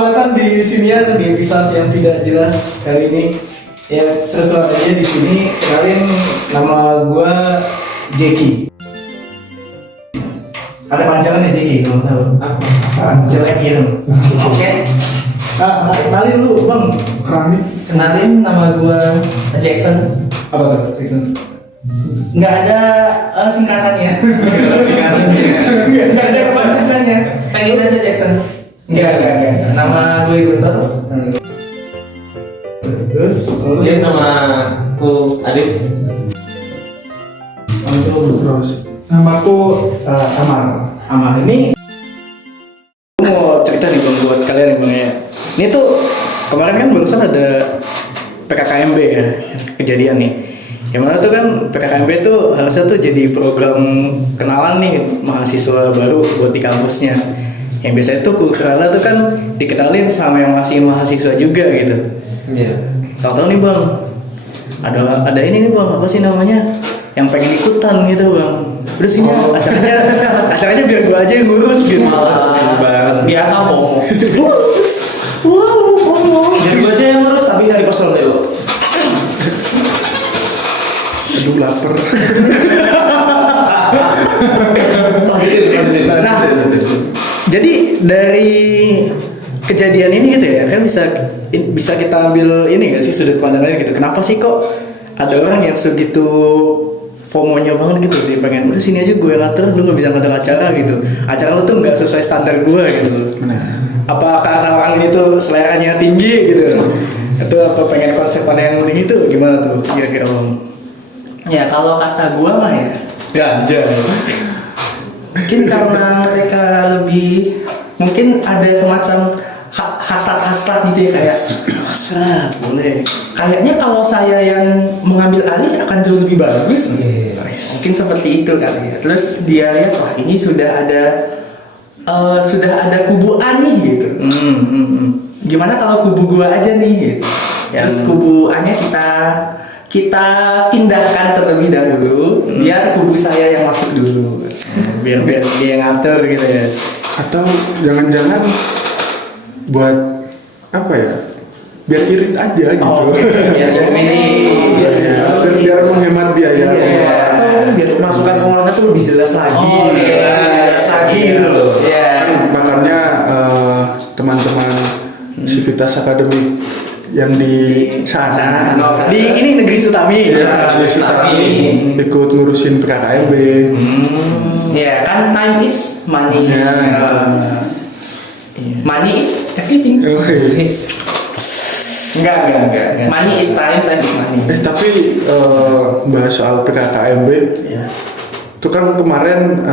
Selamat datang di sinian di episode yang tidak jelas kali ini. Ya sesuatu aja di sini. Kenalin, nama gua Jeki. Ada panjangannya Jeki, kamu tahu? Apa? Jelek Irem. Oke, Kenalin lu, Bang. kenalin nama gua Jackson. Apa tuh? Jackson. Nggak ada singkatannya. Enggak ada panjangannya. Pengen aja Jackson. Enggak. Nama gue Guntur. Terus, Jadi nama aku Adit. Namaku Amar. Amar ini aku mau cerita nih Bang buat kalian nih Bang ya. Ini tuh kemarin kan barusan ada PKKMB ya, kejadian nih. Yang mana tuh kan PKKMB tuh harusnya tuh jadi program kenalan nih mahasiswa baru buat di kampusnya. Yang biasanya tuh kulturalnya tuh kan dikenalin sama yang masih mahasiswa juga gitu. Iya. Tahu-tahu nih Bang, ada ini nih Bang, apa sih namanya? Yang pengen ikutan gitu Bang. Udah sini acaranya biar gua aja yang ngurus gitu. Banget. Biasa homo. Jadi gue aja yang ngurus tapi cari personal deh lo. Aduh lapar. Nah, jadi dari kejadian ini gitu ya, kan bisa kita ambil ini nggak sih sudut pandangnya gitu. Kenapa sih kok ada orang yang segitu FOMO-nya banget gitu sih, pengen udah sini aja gue ngatur, lu nggak bisa ngatur acara gitu. Acara lu tuh nggak sesuai standar gue gitu. Nah, Apa karena orang ini tuh seleranya tinggi gitu? Atau apa pengen konsep yang tinggi tuh gimana tuh kira-kira Om? Ya kalau kata gua mah ya, Ganja. mungkin karena mereka lebih, mungkin ada semacam hasrat-hasrat gitu ya, kayak Hasrat, boleh. kayaknya kalau saya yang mengambil alih akan jauh lebih bagus. Mungkin seperti itu kali ya. Terus dia lihat, wah ini sudah ada kubu A nih gitu. Gimana kalau kubu gua aja nih gitu. Terus kubu A nya kita pindahkan terlebih dahulu, biar kubu saya yang masuk dulu. Biar dia yang ngatur gitu ya. atau jangan-jangan buat apa ya? Biar irit aja gitu. Oh, biar ini. Biar menghemat biaya. Iya. Atau biar masukan pengeluarannya tuh lebih jelas lagi. Oh, iya. Jelas lagi gitu loh. Ya. Makanya teman-teman Civitas Academy yang di sana Di ini negeri Sutami. ya, ikut ngurusin PKKMB. Ya kan, time is money. Ya. Money is everything. Oh, iya. Enggak. Money is time is money. Tapi bahas soal PKKMB, Ya. itu kan kemarin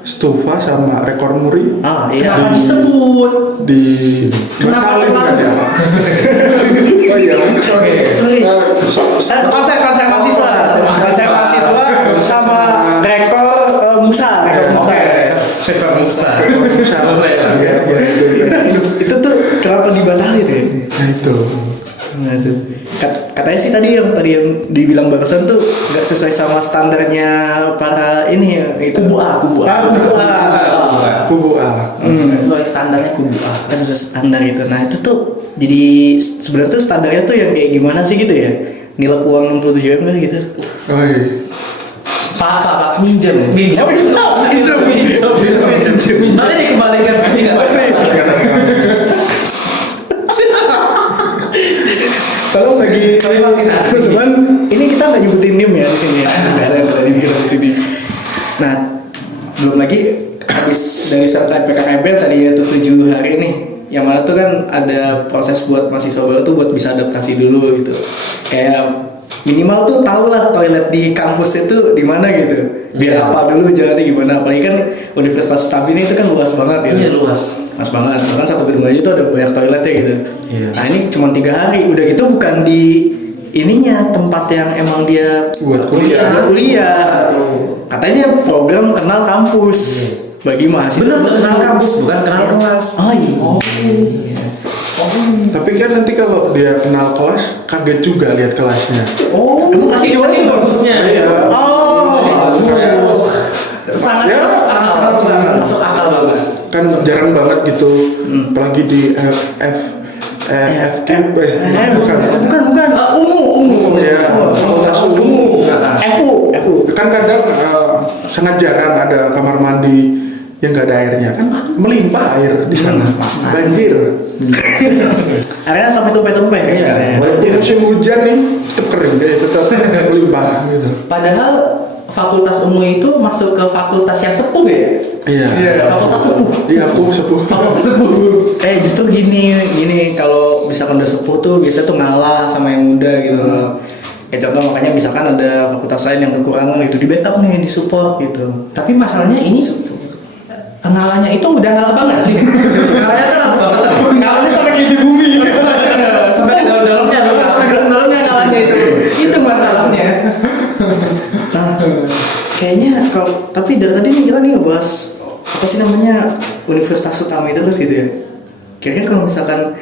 Stufa sama Rekor Muri Kenapa disebut? di Kenapa batalin kan terlalu- ya? Oh iya, Oke. Konsep mahasiswa sama rekor Musa. Rekor besar. Itu tuh kenapa dibatalin ya? Nah itu. Nah, itu. Katanya sih tadi yang dibilang barusan tuh nggak sesuai sama standarnya para ini ya. Itu Kubu A. kubu A. Kubu A. Sesuai standarnya kubu A. Kan sesuai standar itu. Nah itu tuh jadi sebenarnya tuh standarnya tuh yang kayak gimana sih gitu ya? Nilai uang 67 M kan gitu. Oh iya. Pak, minjem. Nanti dikembalikan nanti nggak? Kalau lagi masih nanti. cuman Ini kita nggak nyebutin NIM ya di sini ya. Nggak ada dari kita di sini. Nah belum lagi habis dari serangkaian PKKMB tadi itu 7 hari nih. Yang mana tuh kan ada proses buat mahasiswa baru tuh buat bisa adaptasi dulu gitu. Kayak minimal tuh tau lah toilet di kampus itu di mana gitu. Biar apa dulu jalannya gimana. Apalagi kan Universitas Sutabi ini itu kan luas banget ya. Iya luas. Mas banget. Bahkan satu gedung aja tuh ada banyak toiletnya gitu. Iya. Nah ini cuma 3 hari. Udah gitu bukan di ininya tempat yang emang dia Buat kuliah. Katanya program kenal kampus bagi mahasiswa. Bener tuh, kenal kampus bukan kenal kelas. Oh iya. tapi kan nanti kalau dia kenal kelas kaget juga lihat kelasnya. Oh, Saking bagusnya. Iya. Oh, Bagus. Sangat Ya, masuk akal, sangat masuk akal bagus. Kan jarang banget gitu, apalagi di FQ, bukan. Ungu. ya fakultas umum. FU. Kan kadang sangat jarang ada kamar mandi yang nggak ada airnya, kan melimpah air di sana, banjir. Akhirnya sampai tumpah-tumpah ya. Walaupun musim hujan nih tetap kering deh, tetap melimpah gitu. Padahal fakultas umum itu masuk ke fakultas yang sepuh ya. Iya. Fakultas sepuh. Iya, aku sepuh. Fakultas sepuh. Justru gini kalau misalkan udah sepuh tuh biasa tuh ngalah sama yang muda gitu. Kayak contoh makanya misalkan ada fakultas lain yang kekurangan gitu, di backup nih, di support gitu. Tapi masalahnya ini ngalahnya itu udah ngalah banget. Ngalahnya terang banget. Ngalahnya sampai kayak di bumi. Sampai ke dalam-dalamnya loh. Sampai ke dalam-dalamnya ngalahnya itu. Itu masalahnya. Nah, kayaknya kalau tapi dari tadi nih kita nih ngebahas apa sih namanya Universitas Utama itu terus gitu ya. Kira-kira kalau misalkan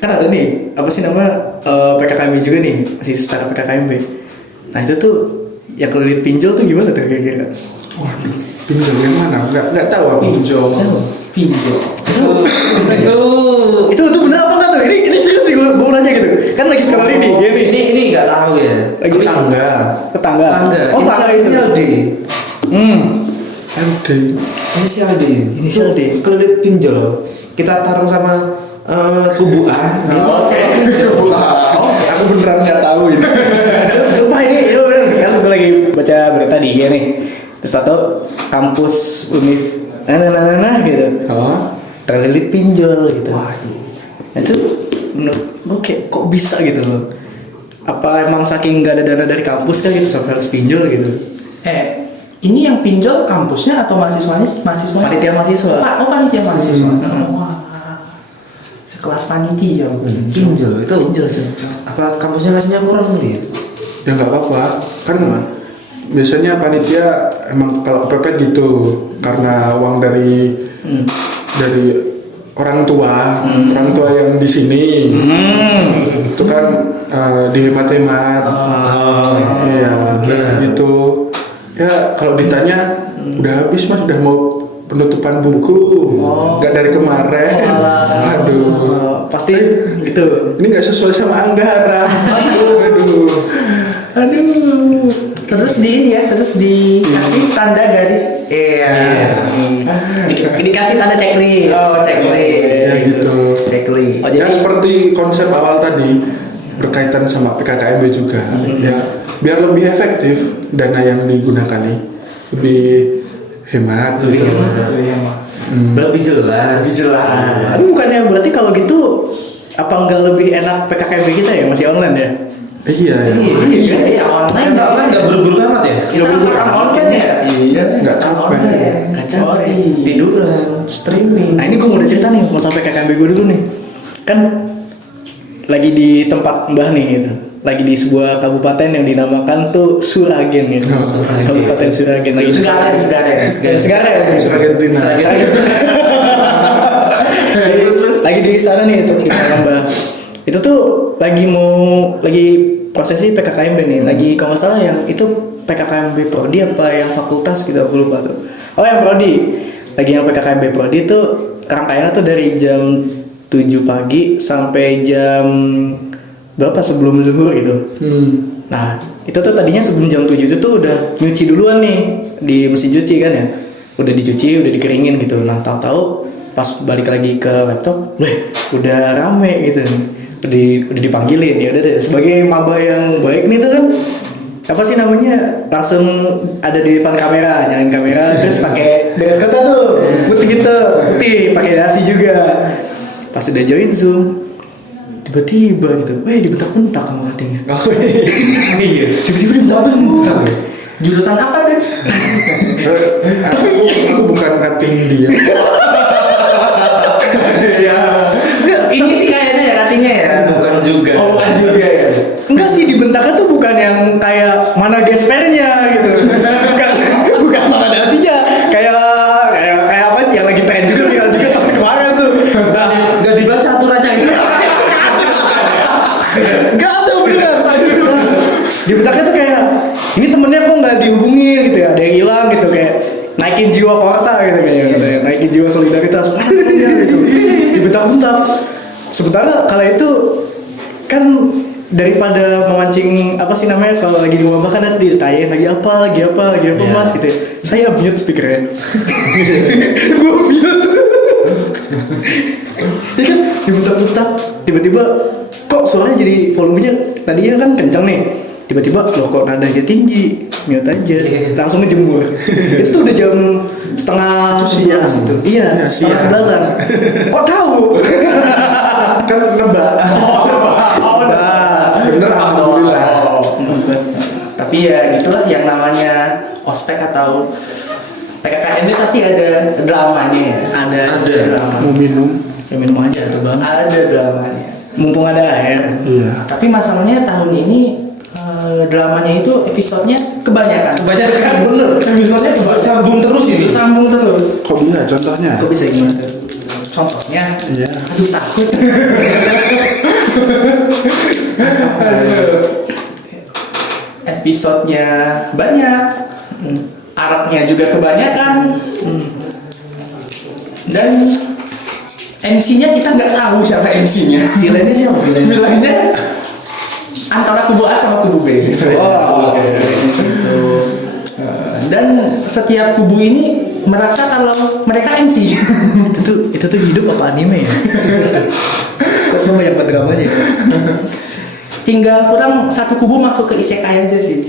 kan ada nih apa sih nama PKKMB juga nih, masih setara PKKMB. Nah itu tuh yang kalau lihat pinjol tuh gimana tuh kira-kira? Pinjol yang mana? Nggak tahu aku. Pinjol. Itu benar apa enggak tuh? Ini serius sih gue mau nanya gitu. Kan lagi sekolah ini gini. Ini nggak tahu ya. Lagi Tetangga. tetangga. Oh, tetangga itu. Inisial D. MD. Inisial D. Inisial D. Kalau lihat pinjol, kita taruh sama kubu A. Saya pinjol. Aku beneran nggak tahu ini. Sumpah ini bener kan gue lagi baca berita di IG nih. Terus satu kampus univ gitu. Oh. Terlilit pinjol gitu. Waduh. Itu menurut gue kayak kok bisa gitu loh. Apa emang saking gak ada dana dari kampus kan gitu sampai harus pinjol gitu. Ini yang pinjol kampusnya atau mahasiswanya? Panitia mahasiswa. Panitia mahasiswa. Wah. Sekelas panitia Pinjol itu Pinjol sih. apa kampusnya ngasihnya kurang nih? Ya nggak apa-apa. Kan biasanya panitia emang kalau kepepet gitu karena uang dari orang tua yang di sini itu kan dihemat-hemat. Iya, gitu. Ya kalau ditanya udah habis mas, udah mau penutupan buku, nggak dari kemarin. Aduh, Pasti gitu. ini nggak sesuai sama anggaran. Aduh. Terus dikasih tanda garis. Dikasih tanda checklist. Oh, checklist. Ya gitu. Checklist. Oh, Ya jadi seperti konsep awal tadi berkaitan sama PKKMB juga. Ya biar lebih efektif dana yang digunakan nih, lebih hemat. Lebih gitu. hemat. Lebih jelas. tapi bukannya berarti kalau gitu apa nggak lebih enak PKKMB kita ya masih online ya? Iya. Iya, online Nggak buru-buru amat ya? online ya. Iya, Nggak capek. Nggak capek. Tiduran, streaming. Nah ini gue mau udah cerita nih masalah PKKMB gue dulu nih. Kan lagi di tempat Mbah nih gitu. Lagi di sebuah kabupaten yang dinamakan tuh Suragen gitu. Kabupaten Suragen lagi. Segaran. Argentina. Lagi di sana nih tuh di Mbah. Itu tuh lagi prosesi PKKMB nih. Lagi kalau nggak salah yang itu PKKMB Prodi apa yang fakultas gitu aku lupa tuh. Oh yang Prodi. Lagi yang PKKMB Prodi tuh rangkaiannya tuh dari jam 7 pagi sampai jam berapa sebelum zuhur gitu. Nah itu tuh tadinya sebelum jam 7 itu tuh udah nyuci duluan nih di mesin cuci kan ya. Udah dicuci, udah dikeringin gitu. Nah tahu-tahu pas balik lagi ke laptop, udah rame gitu. Udah dipanggilin ya udah deh sebagai maba yang baik nih tuh kan apa sih namanya langsung ada di depan kamera nyalain kamera terus pakai dress code tuh putih pakai dasi juga pas udah join Zoom tiba-tiba gitu dibentak-bentak sama katanya iya tiba-tiba dibentak-bentak Jurusan apa tuh? Aku bukan cutting dia. Ini sih kayaknya ya katanya ya. Bukan juga. Oh, bukan juga ya. enggak sih dibentaknya tuh bukan yang kayak mana gespernya gitu bukan mana dasinya kayak apa yang lagi tren juga viral juga tahun kemarin tuh Nggak dibaca aturannya itu. Gak ada beneran. Dibentaknya tuh kayak ini temennya kok nggak dihubungin gitu ya. dibentak-bentak. Sementara kala itu kan daripada memancing apa sih namanya kalau lagi di wabah kan nanti ditanyain lagi apa mas gitu ya. Saya mute speakernya. Gue mute. Ya kan dibentak-bentak tiba-tiba kok suaranya jadi volumenya tadinya kan kencang nih, tiba-tiba loh kok nadanya tinggi, mute aja, langsung ngejemur. Itu tuh udah jam setengah siang gitu. Iya, setengah 11-an. Kok tahu? Kan nebak. Bener, alhamdulillah. Tapi ya gitulah yang namanya ospek atau PKKMB pasti ada dramanya ya. Ada drama. Mau minum? Ya minum aja tuh bang. Ada dramanya. Mumpung ada air. Iya. Tapi masalahnya tahun ini dramanya itu episodenya kebanyakan. Kebanyakan bener. Episodenya Sambung terus ini. Sambung terus. Kok bisa contohnya? Kok bisa gimana tuh? Contohnya, Iya. aduh takut. Episodenya banyak, araknya juga kebanyakan, dan MC-nya kita nggak tahu siapa MC-nya. Villainnya siapa? Villainnya antara kubu A sama kubu B. Wow. Dan setiap kubu ini merasa kalau mereka MC. itu tuh hidup apa anime ya? Kok cuma banyak dramanya? Tinggal kurang satu kubu masuk ke isekai aja sih.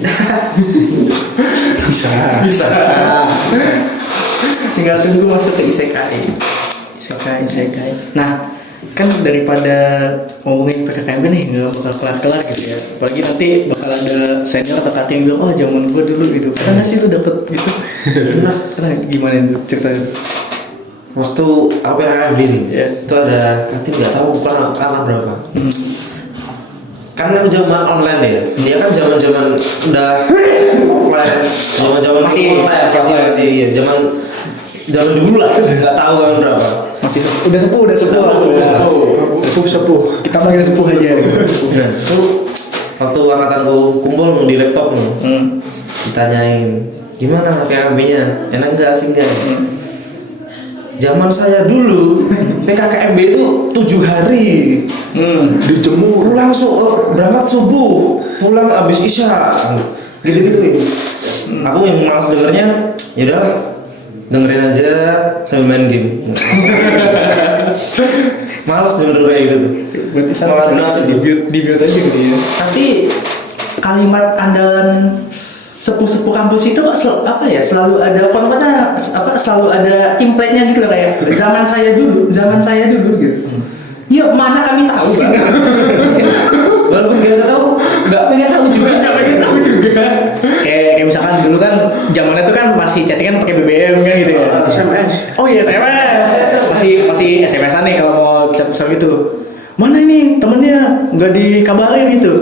Bisa. Tinggal tunggu masuk ke isekai. Isekai. Nah, kan daripada ngomongin PKKMB nih nggak bakal kelar-kelar gitu ya. Apalagi nanti bakal ada senior atau kakak yang bilang, oh zaman gue dulu gitu. Pernah nggak sih lu dapet gitu? Pernah gimana itu ceritanya? Waktu PKKMB nih, Ya. itu ada kantin nggak tahu bukan angka berapa. Kan zaman online ya, dia kan zaman udah offline, zaman Masih online, masih ya, zaman dulu lah, nggak tahu yang berapa. Masih udah sepuh. Sepuh. Kita panggil sepuh aja gitu. Itu waktu angkatanku kumpul di laptop nih, ditanyain gimana PKKMB-nya, enak nggak asik nggak? Zaman saya dulu PKKMB itu 7 hari, Dijemur. pulang berangkat subuh, pulang abis isya, gitu ini. Aku yang malas dengernya, ya udah dengerin aja sambil main game. Malas denger kayak gitu tuh. Berarti Malah donasi di mute aja gitu ya. Tapi kalimat andalan sepuh-sepuh kampus itu selalu ada formatnya selalu ada template-nya gitu loh, kayak zaman saya dulu gitu. Ya mana kami tahu Bang. Walaupun biasa tahu, nggak pengen tahu juga. Kayak misalkan dulu kan zamannya tuh kan masih chattingan pakai BBM kan gitu ya. SMS. Oh iya SMS. Masih SMS-an nih kalau mau chat pesan gitu. Mana ini temennya nggak dikabarin gitu.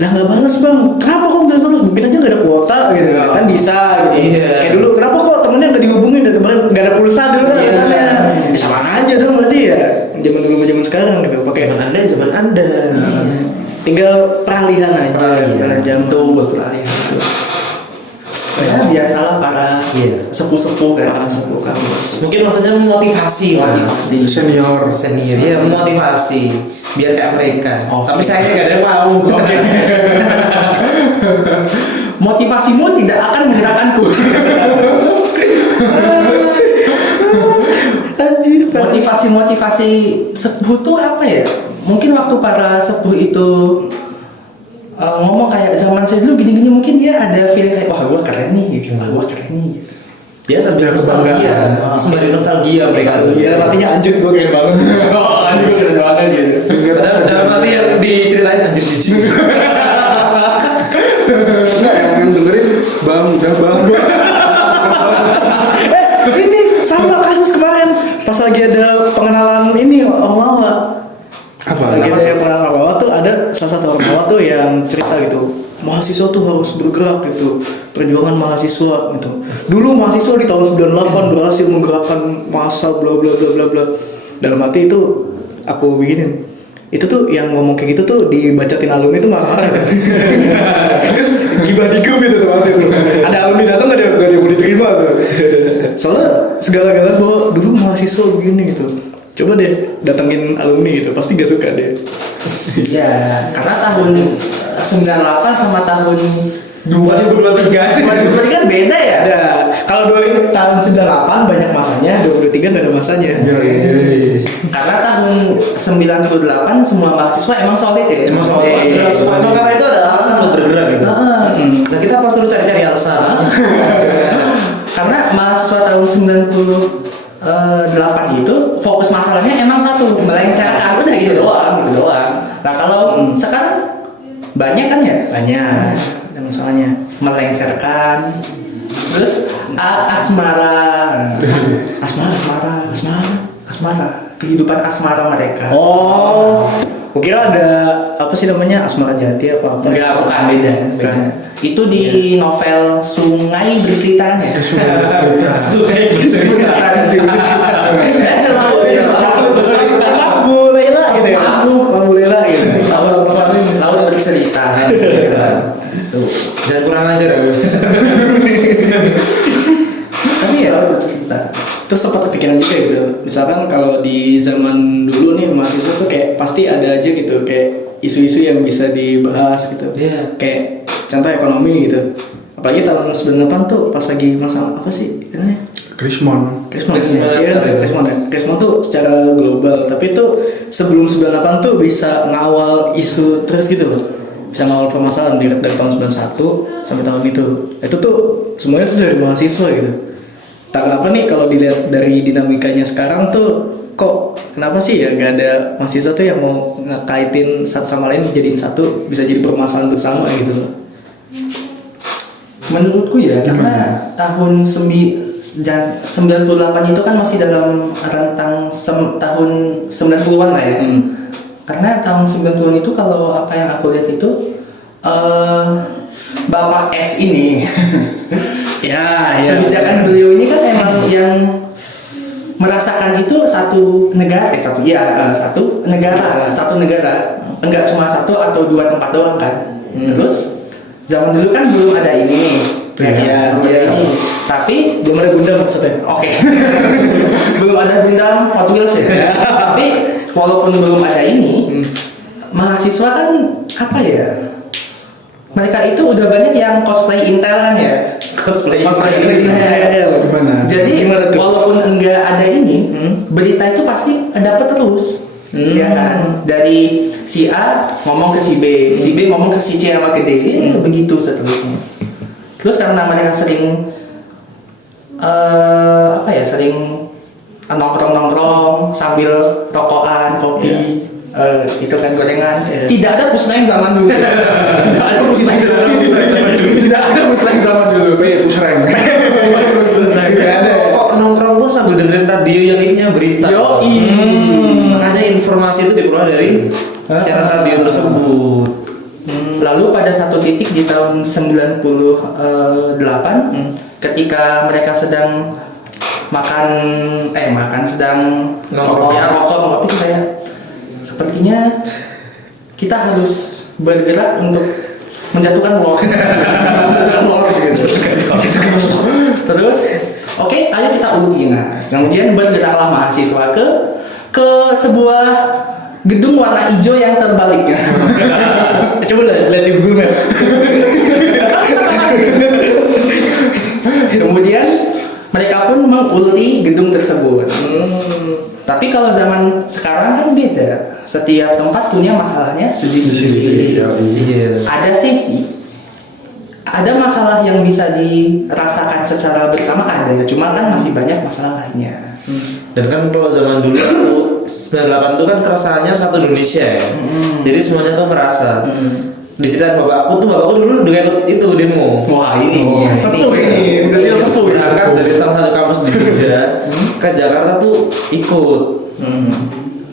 Lah nggak balas bang, kenapa kok nggak balas? Mungkin aja nggak ada kuota gitu kan bisa gitu. Iya. Kayak dulu kenapa kok temennya nggak dihubungin dari kemarin nggak ada pulsa dulu kan alasannya. Ya sama aja dong berarti ya. Zaman dulu sama zaman sekarang gitu pakai. Zaman anda. Tinggal peralihan aja. Jam tuh buat peralihan itu. Ya biasalah para sepuh-sepuh kan. Sepuh kampus. Mungkin maksudnya motivasi. Senior. Iya, motivasi biar kayak mereka. Tapi sayangnya nggak ada yang mau. Motivasimu tidak akan menggerakkanku. Motivasi sepuh tuh apa ya? Mungkin waktu para sepuh itu ngomong kayak zaman saya dulu gini-gini, mungkin dia ada feeling kayak wah gue keren nih gitu. Dia sambil nostalgia, sembari nostalgia mereka. Iya, artinya anjir gue keren banget. Anjir gue keren banget gitu. Dalam arti yang diceritain anjir jijik. Enggak, yang dengerin bang, udah bang. Ini sama kasus kemarin pas lagi ada pengenalan ini orang Lawa. Apa? Lagi ada yang pengenalan orang Lawa tuh ada salah satu orang Lawa tuh yang cerita gitu. Mahasiswa tuh harus bergerak gitu, perjuangan mahasiswa gitu. Dulu mahasiswa di tahun 98 berhasil menggerakkan massa bla bla bla bla bla. Dalam arti itu aku beginin. Itu tuh yang ngomong kayak gitu tuh dibacatin alumni tuh marah-marah kan. Terus gibah di grup itu tuh masih tuh. Ada alumni datang gak ada yang mau diterima tuh. Soalnya segala-galanya bahwa dulu mahasiswa begini gitu. coba deh datengin alumni gitu, pasti gak suka deh. Ya, karena tahun 98 sama tahun 2023 kan beda ya. Ada, kalau tahun 98 banyak masanya, 2023 gak ada masanya. Karena tahun 98 semua mahasiswa emang solid ya. Emang soal bergerak semua. Emang karena itu ada alasan buat bergerak gitu. Nah kita pas dulu cari-cari alasan. Karena mahasiswa tahun 98 itu fokus masalahnya emang satu, melengsarkan, udah gitu doang. Nah kalau sekarang banyak kan ya? Banyak, ada masalahnya. Melengsarkan, terus asmara, kehidupan asmara mereka. Oh, kukira ada apa sih namanya asmara jati apa? Enggak, bukan, beda. Itu di novel Sungai Bercerita ya. Sungai Bercerita. Laut ya, laut. Abu Lela gitu ya. Abu Lela gitu. Laut bercerita. Tuh. Jangan kurang ajar ya. Tapi ya Laut bercerita. terus sempat kepikiran juga gitu. Misalkan kalau di zaman dulu nih mahasiswa tuh kayak pasti ada aja gitu kayak isu-isu yang bisa dibahas gitu. Iya. Kayak contoh ekonomi gitu. Apalagi tahun 98 tuh pas lagi masa apa sih namanya? Krismon. Krismon Krismon. ya. Krismon tuh secara global, tapi tuh sebelum 98 tuh bisa ngawal isu terus gitu loh. Bisa ngawal permasalahan dari tahun 91 sampai tahun itu. Itu tuh semuanya tuh dari mahasiswa gitu. Tak kenapa nih kalau dilihat dari dinamikanya sekarang tuh kok kenapa sih ya nggak ada mahasiswa tuh yang mau ngekaitin satu sama lain jadiin satu bisa jadi permasalahan bersama gitu loh. Menurutku ya, karena tahun 98 itu kan masih dalam rentang tahun 90-an lah ya. Karena tahun 90-an itu kalau apa yang aku lihat itu Bapak S ini Ya. kebijakan beliau ini kan emang yang merasakan itu satu negara, enggak cuma satu atau dua tempat doang kan. Terus zaman dulu kan belum ada ini, Iya. ini. Tapi Belum ada Gundam maksudnya. oke, belum ada Gundam Hot Wheels ya. Tapi walaupun belum ada ini, mahasiswa kan apa ya? Mereka itu udah banyak yang cosplay Intel kan ya. Cosplay Intel. Gimana? Jadi Gimana tuh? walaupun enggak ada ini, berita itu pasti dapat terus. Ya kan? Dari si A ngomong ke si B, si B ngomong ke si C sama ke D, begitu seterusnya. Terus karena mereka sering sering nongkrong sambil rokokan, kopi, itu kan gorengan. Tidak ada pusnaing zaman dulu. Tidak ada pusnaing zaman dulu. Tidak ada pusnaing zaman dulu. Pusreng. Tidak ada. Kok nongkrong pun sambil dengerin radio yang isinya berita. Yoi. Makanya informasi itu diperoleh dari siaran radio tersebut. Lalu pada satu titik di tahun 98 ketika mereka sedang sedang Nongkrong. rokok ngopi tuh kayak sepertinya kita harus bergerak untuk menjatuhkan lor gitu. Terus oke, ayo kita urutin. Nah, kemudian bergeraklah mahasiswa ke sebuah gedung warna hijau yang terbalik. Coba lihat di Google Map. Kemudian mereka pun mengulti gedung tersebut. Tapi kalau zaman sekarang kan beda. Setiap tempat punya masalahnya sendiri-sendiri. Iya. Ada masalah yang bisa dirasakan secara bersama, ada, cuma kan masih banyak masalah lainnya. Dan kan kalau zaman dulu tuh 98 itu kan keresahannya satu Indonesia ya. Jadi semuanya tuh ngerasa. Diceritain bapakku dulu udah ikut itu demo. Wah ini sepuh ini, detail sepuh. Berangkat dari salah satu kampus di Jogja ke Jakarta tuh ikut.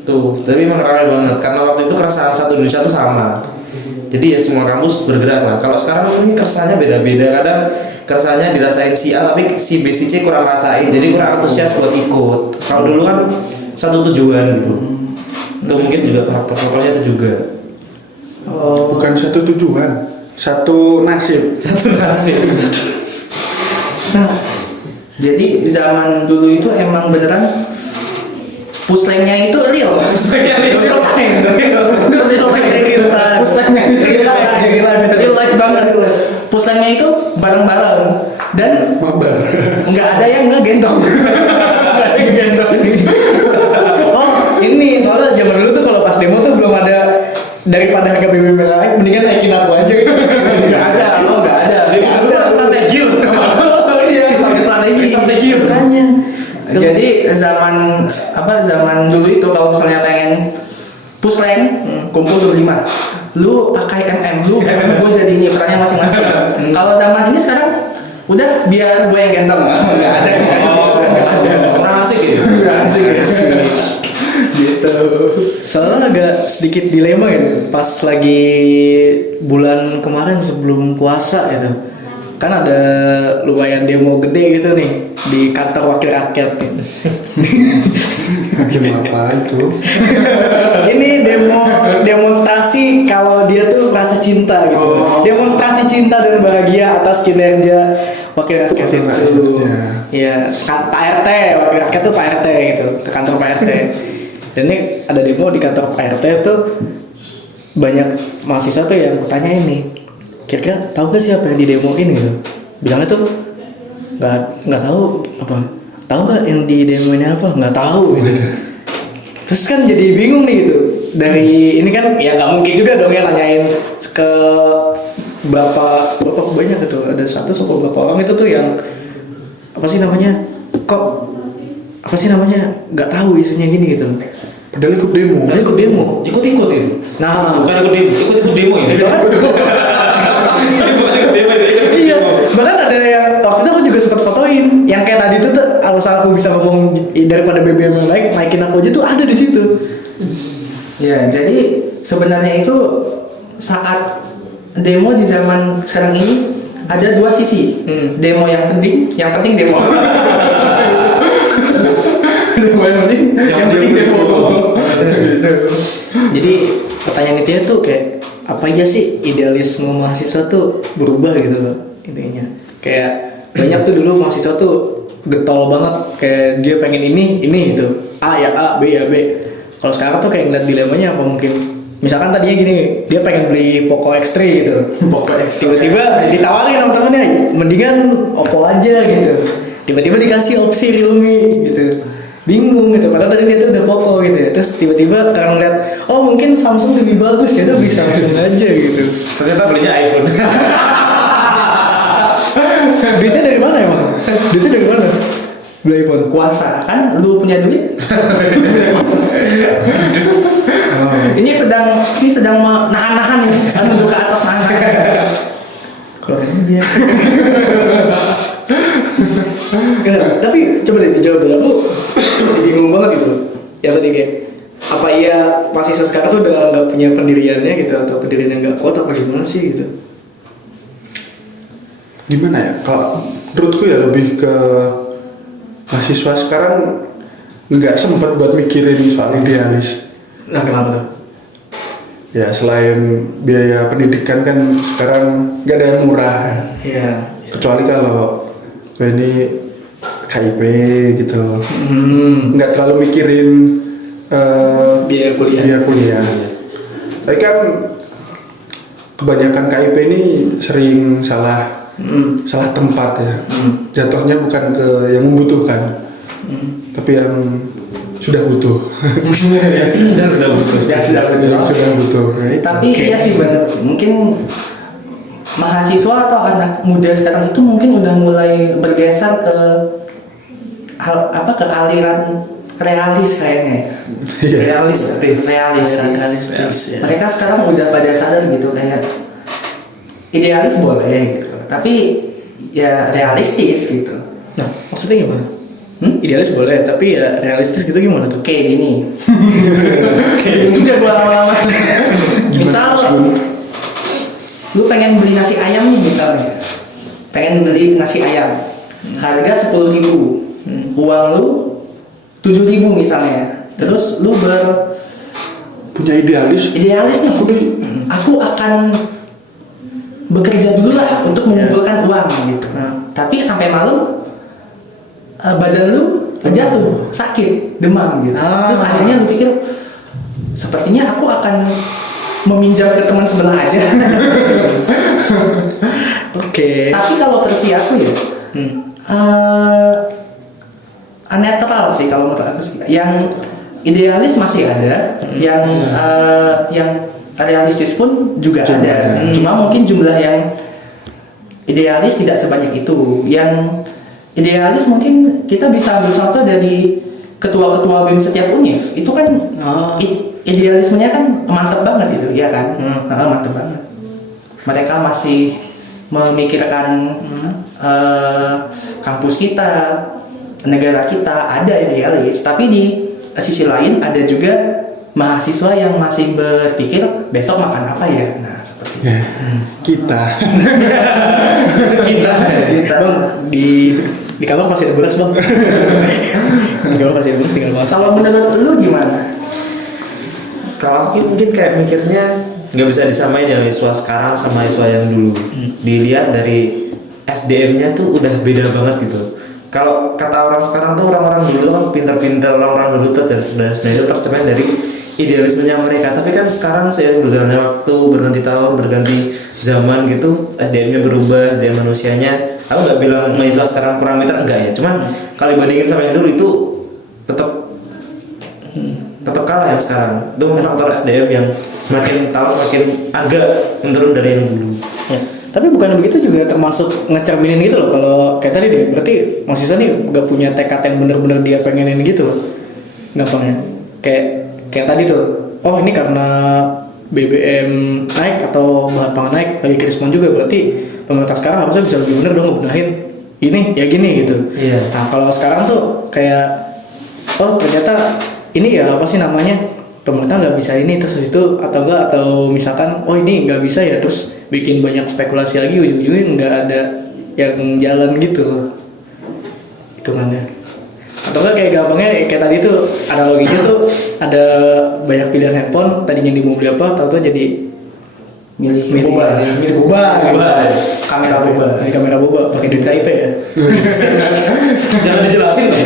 Tuh, tapi emang ramai banget karena waktu itu keresahan satu Indonesia tuh sama. Jadi ya semua kampus bergerak lah. Kalau sekarang ini keresahannya beda-beda. Kadang keresahannya dirasain si A tapi si B si C kurang rasain. Jadi kurang antusias buat ikut. Kalau dulu kan satu tujuan gitu. Itu mungkin juga faktor-faktornya itu juga. Bukan satu tujuan, satu nasib. Satu nasib. Nah, jadi zaman dulu itu emang beneran puslengnya itu real. Real time. Puslengnya itu real life banget. Puslengnya itu bareng-bareng dan Mabar. nggak ada yang ngegendong. Nggak ada yang gendong. Oh ini soalnya zaman dulu tuh kalau pas demo tuh belum ada, daripada harga BBM naik mendingan naikin aku aja gitu. Nggak ada, lo nggak ada. Nggak ada strategi loh. Iya, pakai strategi Makanya. Jadi zaman dulu itu kalau misalnya pengen pusleng kumpul 25, lu pakai lu gue jadi ini perannya masing-masing. Kalau zaman ini sekarang udah biar gue yang gendong, nggak ada. Nggak ada. Orang asik ya. Nggak asik ya. Gitu. Soalnya agak sedikit dilema gitu. Pas lagi bulan kemarin sebelum puasa gitu, kan ada lumayan demo gede gitu nih di kantor wakil rakyat. Gimana apa itu? Ini demonstrasi kalau dia tuh rasa cinta gitu. Demonstrasi cinta dan bahagia atas kinerja wakil rakyat itu. Maksudnya. Iya, Pak RT, wakil rakyat tuh Pak RT gitu, ke kantor Pak RT. Dan ini ada demo di kantor Pak RT tuh, banyak mahasiswa tuh yang tanya ini, kira-kira tahu gak siapa yang di demo ini gitu? Bilangnya tuh nggak tahu apa, tahu nggak yang di demo ini apa? Nggak tahu gitu. Terus kan jadi bingung nih gitu. Dari ini kan ya nggak mungkin juga dong ya nanyain ke bapak banyak gitu. Ada satu atau berapa orang itu tuh yang apa sih namanya? Kok apa sih namanya? Nggak tahu isinya gini gitu. Padahal ikut demo. Padahal ikut demo. Ikut-ikut itu. Nah, Bukan ikut demo ya. iya, bahkan ada yang waktu itu aku juga sempat fotoin yang kayak tadi tuh alasan aku bisa ngomong daripada BBM yang naik, naikin aku aja tuh ada di situ. Ya, jadi sebenarnya itu saat demo di zaman sekarang ini ada dua sisi. Demo yang penting demo. Demo yang penting demo. Jadi pertanyaan itu tuh kayak apa ya sih idealisme mahasiswa tuh berubah gitu loh intinya. Kayak banyak tuh dulu mahasiswa tuh getol banget, kayak dia pengen ini gitu, A ya A, B ya B. Kalau sekarang tuh kayak ngeliat dilemanya apa mungkin misalkan tadinya gini, dia pengen beli Poco X3 gitu. Poco X3. Tiba-tiba ditawarin sama temennya, mendingan Oppo aja gitu. Tiba-tiba dikasih opsi Realme gitu. Bingung gitu, padahal tadi dia tuh udah Poco gitu ya. Terus tiba-tiba karena ngeliat, oh mungkin Samsung lebih bagus ya, udah bisa langsung aja gitu. Ternyata belinya iPhone. Duitnya dari mana emang? Duitnya dari mana? Beli iPhone. Kuasa kan, lu punya duit. Ini sedang nahan-nahan ini, menuju ke atas nahan-nahan. Keluarin dia. Enggak, tapi coba deh dijawab dulu. Aku masih bingung banget gitu. Ya tadi kayak apa iya mahasiswa sekarang tuh udah nggak punya pendiriannya gitu, atau pendiriannya nggak kuat apa gimana sih gitu? Gimana ya? Kalau menurutku ya lebih ke mahasiswa sekarang nggak sempat buat mikirin soal idealis. Nah kenapa tuh? Ya selain biaya pendidikan kan sekarang nggak ada yang murah. Iya. Kecuali kalau gue ini KIP gitu, nggak terlalu mikirin Biaya kuliah. biaya kuliah. Tapi kan kebanyakan KIP ini sering salah tempat ya. Jatuhnya bukan ke yang membutuhkan, tapi yang sudah butuh. Dan sudah putus. Yang sudah Yang sudah butuh. Tapi iya sih benar. Mungkin mahasiswa atau anak muda sekarang itu mungkin udah mulai bergeser ke ke aliran realis kayaknya. Iya. Realistis. Realistis. Mereka sekarang udah pada sadar gitu kayak idealis boleh gitu, tapi ya realistis gitu. Nah maksudnya gimana? Idealis boleh, tapi ya realistis gitu gimana tuh? Kayak gini. Juga gua lama-lama. Misal lu pengen beli nasi ayam nih misalnya, pengen beli nasi ayam, harga 10.000, uang lu 7.000 misalnya, terus lu Punya idealis. nih, aku akan bekerja dulu lah untuk mengumpulkan uang gitu. Tapi sampai malam badan lu jatuh, sakit, demam gitu. Terus akhirnya lu pikir sepertinya aku akan meminjam ke teman sebelah aja. Oke. Tapi kalau versi aku ya, netral sih kalau menurut aku sih. Yang idealis masih ada, yang realistis pun juga ada. Cuma mungkin jumlah yang idealis tidak sebanyak itu. Yang idealis mungkin kita bisa ambil contoh dari ketua-ketua BEM setiap univ. Itu kan idealismenya kan mantep banget itu, ya kan? Mantep banget. Mereka masih memikirkan kampus kita, negara kita, ada idealis. Tapi di sisi lain ada juga mahasiswa yang masih berpikir besok makan apa ya. Nah, seperti itu. Kita. kita. Bang, di kamar masih ada beras bang. Di kamar masih ada beras, tinggal masak. Kalau menurut lu gimana? Kalau aku mungkin kayak mikirnya nggak bisa disamain ya mahasiswa sekarang sama mahasiswa yang dulu. Dilihat dari SDM-nya tuh udah beda banget gitu. Kalau kata orang sekarang tuh orang-orang dulu kan pintar-pintar, orang-orang dulu tuh cerdas. Nah itu tercermin dari idealismenya mereka. Tapi kan sekarang seiring berjalannya waktu, berganti tahun, berganti zaman gitu, SDM-nya berubah, SDM manusianya. Aku nggak bilang mahasiswa sekarang kurang pintar, enggak ya. Cuman kalau dibandingin sama yang dulu itu tetap kalah yang sekarang. Itu mungkin faktor SDM yang semakin tahun makin agak menurun dari yang dulu. Ya. Tapi bukan begitu juga termasuk ngecerminin gitu loh. Kalau kayak tadi deh, berarti mahasiswa nih gak punya tekad yang bener-bener dia pengenin gitu loh. Gampangnya. Kayak tadi tuh. Oh ini karena BBM naik atau bahan pangan naik lagi krisis juga, berarti pemerintah sekarang harusnya bisa lebih bener dong ngebenahin ini ya gini gitu. Iya. Nah kalau sekarang tuh kayak oh ternyata ini ya apa sih namanya, pemerintah nggak bisa ini terus itu atau misalkan oh ini nggak bisa ya, terus bikin banyak spekulasi lagi, ujung-ujungnya nggak ada yang jalan gitu hitungannya. Atau enggak kayak gampangnya kayak tadi tuh analoginya tuh ada banyak pilihan handphone, tadinya mau beli apa tahu-tahu jadi milih boba kamera boba pakai duit KIP ya. Jangan dijelasin loh.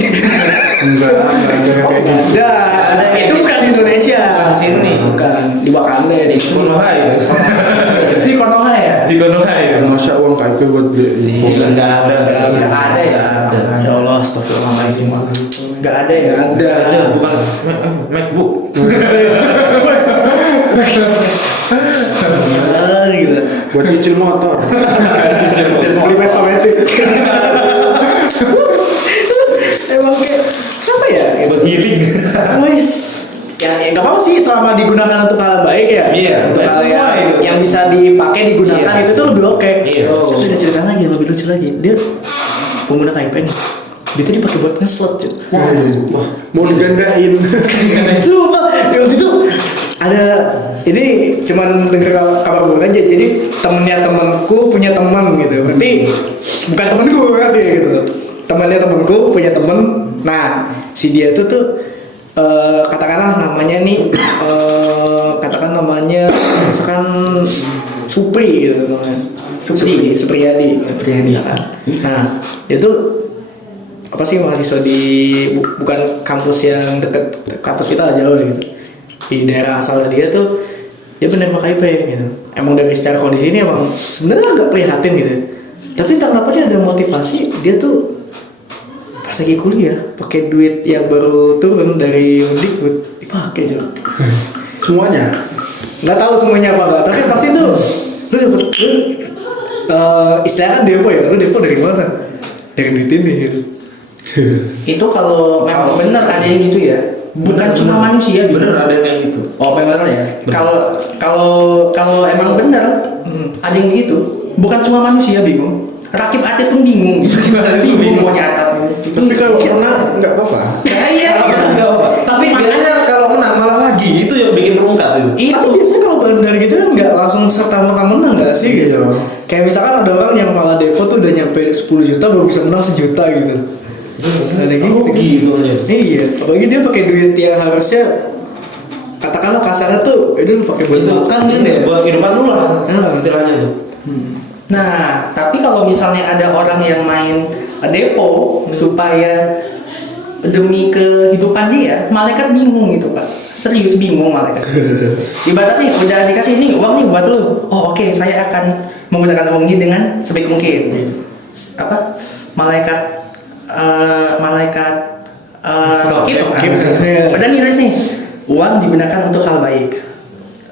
Enggak Ada itu bukan di Indonesia, Sini. bukan di Wakanda, di Konoha ya. Di Konoha ya? Di Konoha ya. Masa uang KIP buat beli Iya, nggak ada. Nggak ada ya? Ya Allah, astagfirullahaladzim. Nggak ada ya? Ada, bukan MacBook. Gila. buat nyicil motor. Beli Vespa Matic. Emang kayak apa ya? Buat healing. Wis, ya nggak apa-apa sih selama digunakan untuk hal baik ya. Iya, untuk baik hal semua itu. yang bisa dipakai digunakan Iya. itu tuh lebih oke. Iya. Terus ada cerita lagi yang lebih lucu lagi. Dia pengguna KIP nih. Dia tuh dipakai buat nge-slot. Wah, mau digandain. Sumpah, ya waktu itu ada ini cuman denger kabar gue aja. Jadi temennya temanku punya teman gitu. Berarti bukan temanku berarti gitu. Temannya temanku punya temen. Nah, si dia tuh katakanlah namanya nih katakan namanya misalkan Supri gitu namanya. Supriyadi ya kan. Nah, dia tuh apa sih mahasiswa di bukan kampus yang deket kampus kita jauh gitu, di daerah asal dia tuh dia penerima KIP gitu. Emang dari secara kondisi ini emang sebenarnya agak prihatin gitu, tapi entah kenapa dia ada motivasi. Dia tuh pas lagi kuliah pakai duit yang baru turun dari Mendikbud dipakai aja. Semuanya. Nggak tahu semuanya apa enggak, tapi pasti tuh lu dapet istilahnya kan depo ya, lu depo dari mana? Dari duit ini gitu. Itu kalau memang benar ada yang gitu ya. Bukan cuma manusia gitu. Bener ada yang kayak gitu. Oh benar ya. Kalau emang benar ada yang gitu. Bukan cuma manusia bingung. Rakib atlet pun bingung gitu. Bingung mau nyatat. Tapi kalau pernah nggak apa-apa. Iya. Tapi biasanya kalau menang malah lagi itu yang bikin merungkat itu. Tapi biasanya kalau bandar gitu kan nggak langsung serta merta menang nggak sih gitu. Kayak misalkan ada orang yang malah depo tuh udah nyampe 10 juta baru bisa menang 1 juta gitu. Ada Gitu aja. Iya, apalagi dia pakai duit yang harusnya katakanlah kasarnya tuh, itu lu pakai buat makan kan ya. Buat kehidupan lu lah istilahnya itu. Nah, tapi kalau misalnya ada orang yang main depo supaya demi kehidupan dia, malaikat bingung gitu Pak. Serius bingung malaikat. Ibarat nih udah dikasih nih uang nih buat lu. Oh oke, saya akan menggunakan uang ini dengan sebaik mungkin. Apa? Malaikat Rokib kan? Udah nulis nih, uang digunakan untuk hal baik.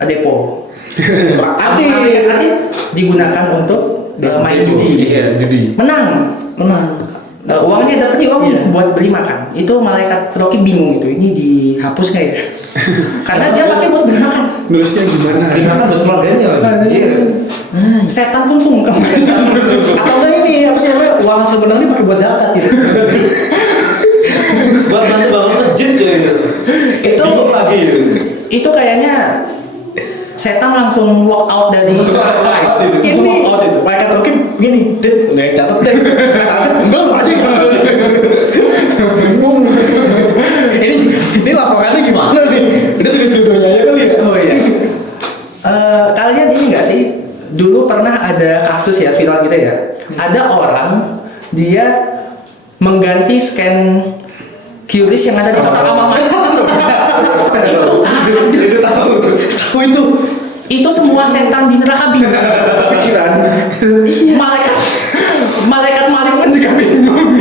Depo. Malaikat digunakan untuk main judi. Iya, judi. Menang. Uangnya dapat uang buat beli makan. Itu malaikat Rocky bingung itu. Ini dihapus nggak ya? Karena dia pakai buat beli makan. Nulisnya gimana? Beli makan buat keluarganya lagi. Iya. Setan pun sungkem. Atau enggak ini apa sih namanya, uang sebenarnya pakai buat zakat gitu. Buat bantu bangun masjid coy. Itu Bingung lagi. Itu kayaknya setan langsung walk out dari Ini malaikat Rokib gini, dit, udah catat deh. Enggak aja. Bingung. Ini laporannya gimana nih? Udah tulis dua-duanya aja kali ya. Oh iya. Kalian ini nggak sih? Dulu pernah ada kasus ya viral gitu ya. Ada orang dia mengganti scan QRIS yang ada di kotak amal Itu tahu itu. Itu semua setan di neraka bingung. Pikiran. Malaikat Malik pun juga bingung.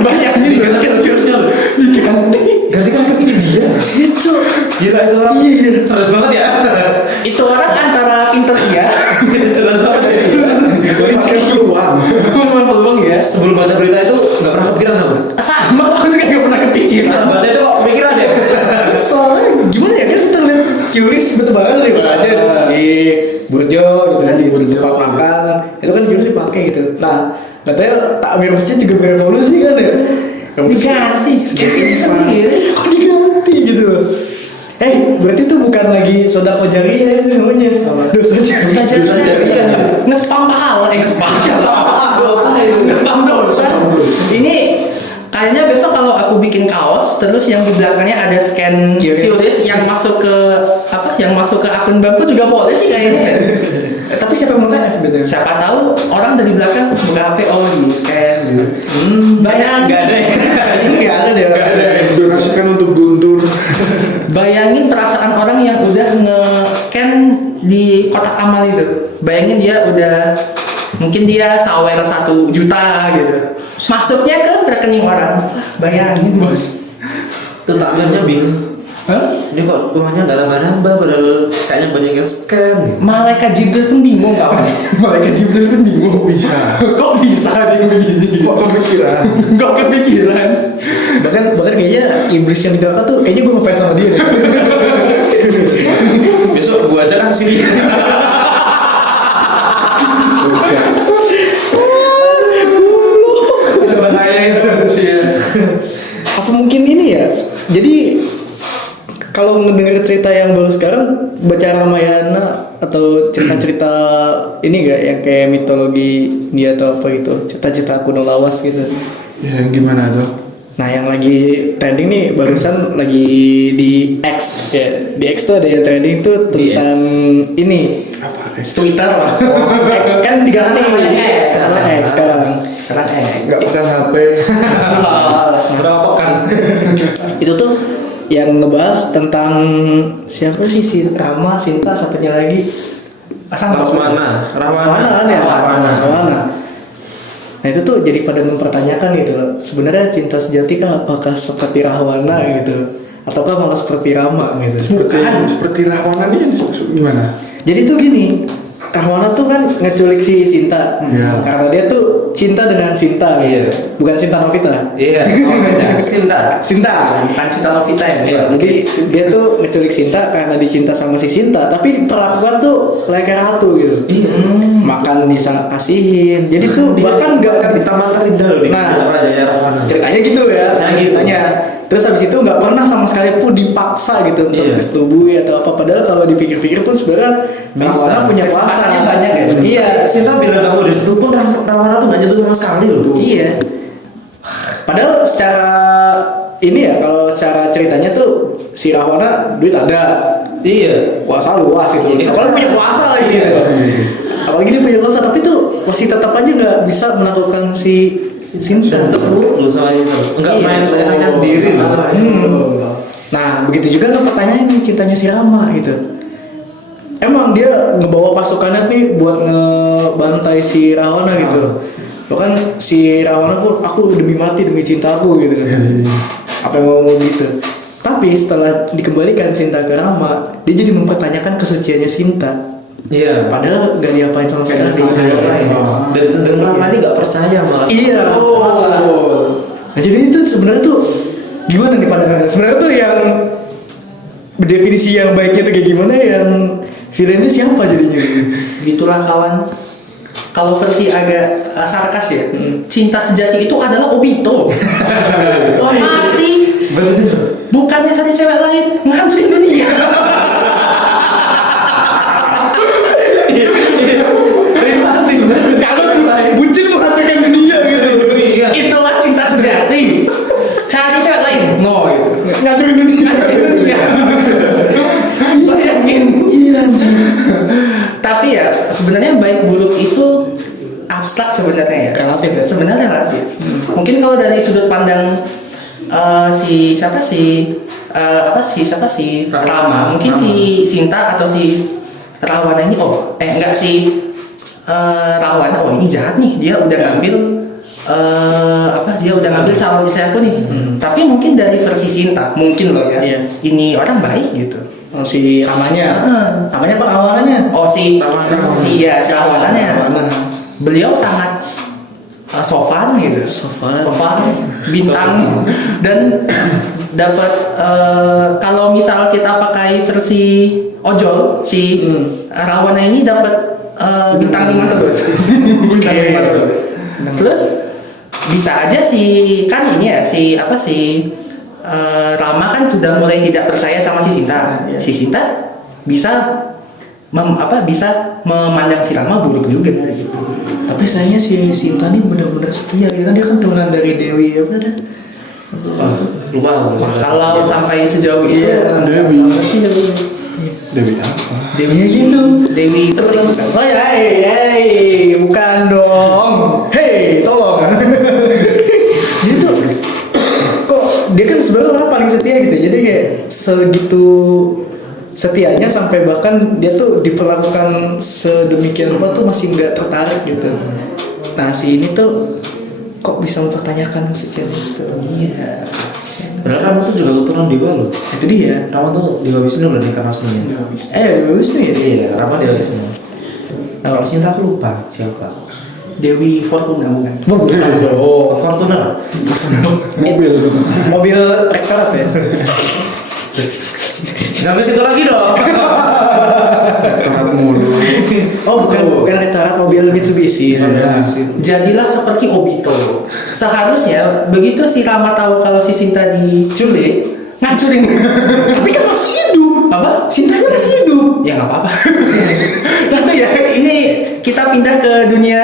Bayangin Diganti QRIS-nya loh. Ganti kan ini dia. itu. Gila itu orang. Cerdas banget ya. Itu orang antara pinter ya, Cerdas banget ya. Pakai uang. memang peluang ya. Sebelum baca berita itu nggak pernah kepikiran apa? Sama aku juga nggak pernah kepikiran. Baca itu kok kepikiran ya? Soalnya gimana ya, kan kita lihat QRIS betul banget dari mana aja di Burjo gitu kan, di tempat makan itu kan QRIS dipakai gitu. Nah katanya takmir masjid juga berevolusi kan ya, Diganti, scan sendiri. kok diganti gitu. Berarti itu bukan lagi sodako jariah itu namanya, dosa jariah. Nge-spam pahala, nge-spam dosa. Ini kayaknya besok kalau aku bikin kaos, terus yang di belakangnya ada scan QRIS yang masuk ke apa? Yang masuk ke akun bankku juga boleh sih kayaknya. Tapi siapa yang mau TF gitu? Siapa tahu orang dari belakang buka HP di scan. Banyak Nggak ada ya? Ini nggak ada deh. Donasikan untuk Guntur. Bayangin perasaan orang yang udah nge-scan di kotak amal itu. Bayangin dia udah mungkin dia sawer 1 juta gitu. Masuknya ke rekening orang. Bayangin bos. Itu takmirnya bingung. Ini kok uangnya nggak nambah-nambah padahal kayaknya banyak yang scan. Malaikat Jibril pun bingung kawan. Malaikat Jibril pun bingung. Kok bisa dia begini? Kok kepikiran? Kok kepikiran? Bahkan kayaknya iblis yang di neraka tuh kayaknya gue ngefans sama dia deh. Besok gua ajak kan sini. Itu bahaya itu sih. Apa mungkin ini ya? Jadi kalau mendengar cerita yang baru sekarang, baca Ramayana atau cerita-cerita ini gak yang kayak mitologi dia atau apa gitu, cerita-cerita kuno lawas gitu. Ya yang gimana tuh? Nah yang lagi trending nih barusan lagi di X ya, di X tuh ada yang trending tuh tentang ini Apa? Twitter lah. kan diganti X sekarang X sekarang. Sekarang Nggak pegang HP. Berapa pekan? Itu tuh yang ngebahas tentang siapa sih, si Rama, Sinta, satunya lagi Rahwana. Rahwana. Nah itu tuh jadi pada mempertanyakan gitu loh, sebenarnya cinta sejati kan apakah seperti Rahwana gitu, ataukah malah seperti Rama gitu. Seperti Rahwana ini gimana? Jadi tuh gini, Rahwana tuh kan ngeculik si Sinta, Iya. karena dia tuh cinta dengan Sinta, Iya. bukan Sinta Novita. Iya. Oh beda. Sinta. bukan Cinta Novita ya. Iya, jadi dia tuh ngeculik Sinta karena dicinta sama si Sinta, tapi diperlakukan tuh layaknya ratu gitu. Makan disangka kasihin. Jadi tuh bahkan nggak Kan di Taman Terindah loh di Nah. Rajaya Rahwana. ceritanya gitu ya, ceritanya. Terus habis itu nggak pernah sama sekali pun dipaksa gitu untuk Iya. disetubui atau apa. Padahal kalau dipikir-pikir pun sebenarnya Bisa. Rahwana punya kuasa. Kesempatannya banyak ya. Iya. Sinta bilang kamu di situ pun Rahwana tuh nggak jatuh sama sekali loh. Iya. Padahal secara ini ya, kalau secara ceritanya tuh si Rahwana duit ada, Iya. kuasa luas gitu. Iya. Apalagi punya kuasa lagi gitu. Apalagi dia punya kuasa, tapi tuh masih tetap aja nggak bisa menaklukkan si Sinta. Dan tetap nurut lu sama itu. Enggak Iya. main seenaknya sendiri lu. Nah begitu juga kan pertanyaannya nih cintanya si Rama gitu. Emang dia ngebawa pasukannya nih buat ngebantai si Rawana gitu. Lo kan si Rawana pun aku demi mati demi cintaku gitu kan. Apa yang ngomong gitu. Tapi setelah dikembalikan Sinta ke Rama, dia jadi mempertanyakan kesuciannya Sinta. Iya. Padahal gak diapain sama sekali. Dan cenderung Rama ini nggak percaya malah. Iya. Nah jadi itu sebenarnya tuh gimana nih pandangannya? Sebenarnya tuh yang definisi yang baiknya tuh kayak gimana, yang villainnya siapa jadinya? Gitulah kawan. Kalau versi agak sarkas ya, cinta sejati itu adalah Obito. Mati. Bener. Bukannya cari cewek lain, ngancurin dunia. Kalau bucin menghancurkan dunia gitu. Itulah cinta sejati. Cari cewek lain, no gitu. Ngancurin dunia. Ngancurin dunia. Bayangin. Iya anjing. Tapi ya sebenarnya baik buruk itu abstrak sebenarnya ya. Relatif ya? Sebenarnya relatif. Mungkin kalau dari sudut pandang siapa si Rama, mungkin si Sinta atau si Rawana ini enggak si Rawana ini jahat nih, dia udah ngambil dia udah ngambil calon istri aku nih. Tapi mungkin dari versi Sinta mungkin loh ya, Iya. ini orang baik gitu. Oh, si Ramanya. Namanya apa awalannya? Oh si Rawana. si Rawananya. Rawana. Beliau sangat sopan gitu, sopan bintang dan dapat kalau misal kita pakai versi ojol si Rawana ini dapat bintang 5 terus. Bintang 5 terus. Terus bisa aja Rama kan sudah mulai tidak percaya sama si Sinta. Iya. Si Sinta bisa bisa memandang si Rama buruk juga gitu. Tapi sayangnya si Sinta nih benar-benar setia gitu kan, dia kan turunan dari Dewi apa dah? Lupa. Wah, kalau sampai sejauh itu Dewi. Ngerti jadinya. Dewi apa? Dewinya gitu. Dewi Perling. Oh ya, bukan dong. Hei, tolong. Jadi tuh, kok dia kan sebenarnya orang paling setia gitu. Jadi kayak segitu setianya sampai bahkan dia tuh diperlakukan sedemikian rupa tuh masih nggak tertarik gitu. Nah si ini tuh kok bisa mempertanyakan kesetiaan itu? Iya. Padahal Rama tuh juga keturunan dewa loh. Itu dia. Rama tuh dewa Wisnu loh diinkarnasinya. Dewi Wisnu ya? Iya, Rama dewa Wisnu. Nah kalau Sinta aku lupa siapa. Dewi Fortuna bukan? Bukan dong. Oh, Fortuner. Mobil rektorat ya? Jangan ke situ lagi dong. Rektorat mulu. Oh bukan rektorat, mobil Mitsubishi. Jadilah seperti Obito. Seharusnya begitu si Rama tahu kalau si Sinta diculik, ngancurin. Tapi kan masih hidup. Apa? Sintanya masih hidup. Ya nggak apa-apa. Tapi ya ini kita pindah ke dunia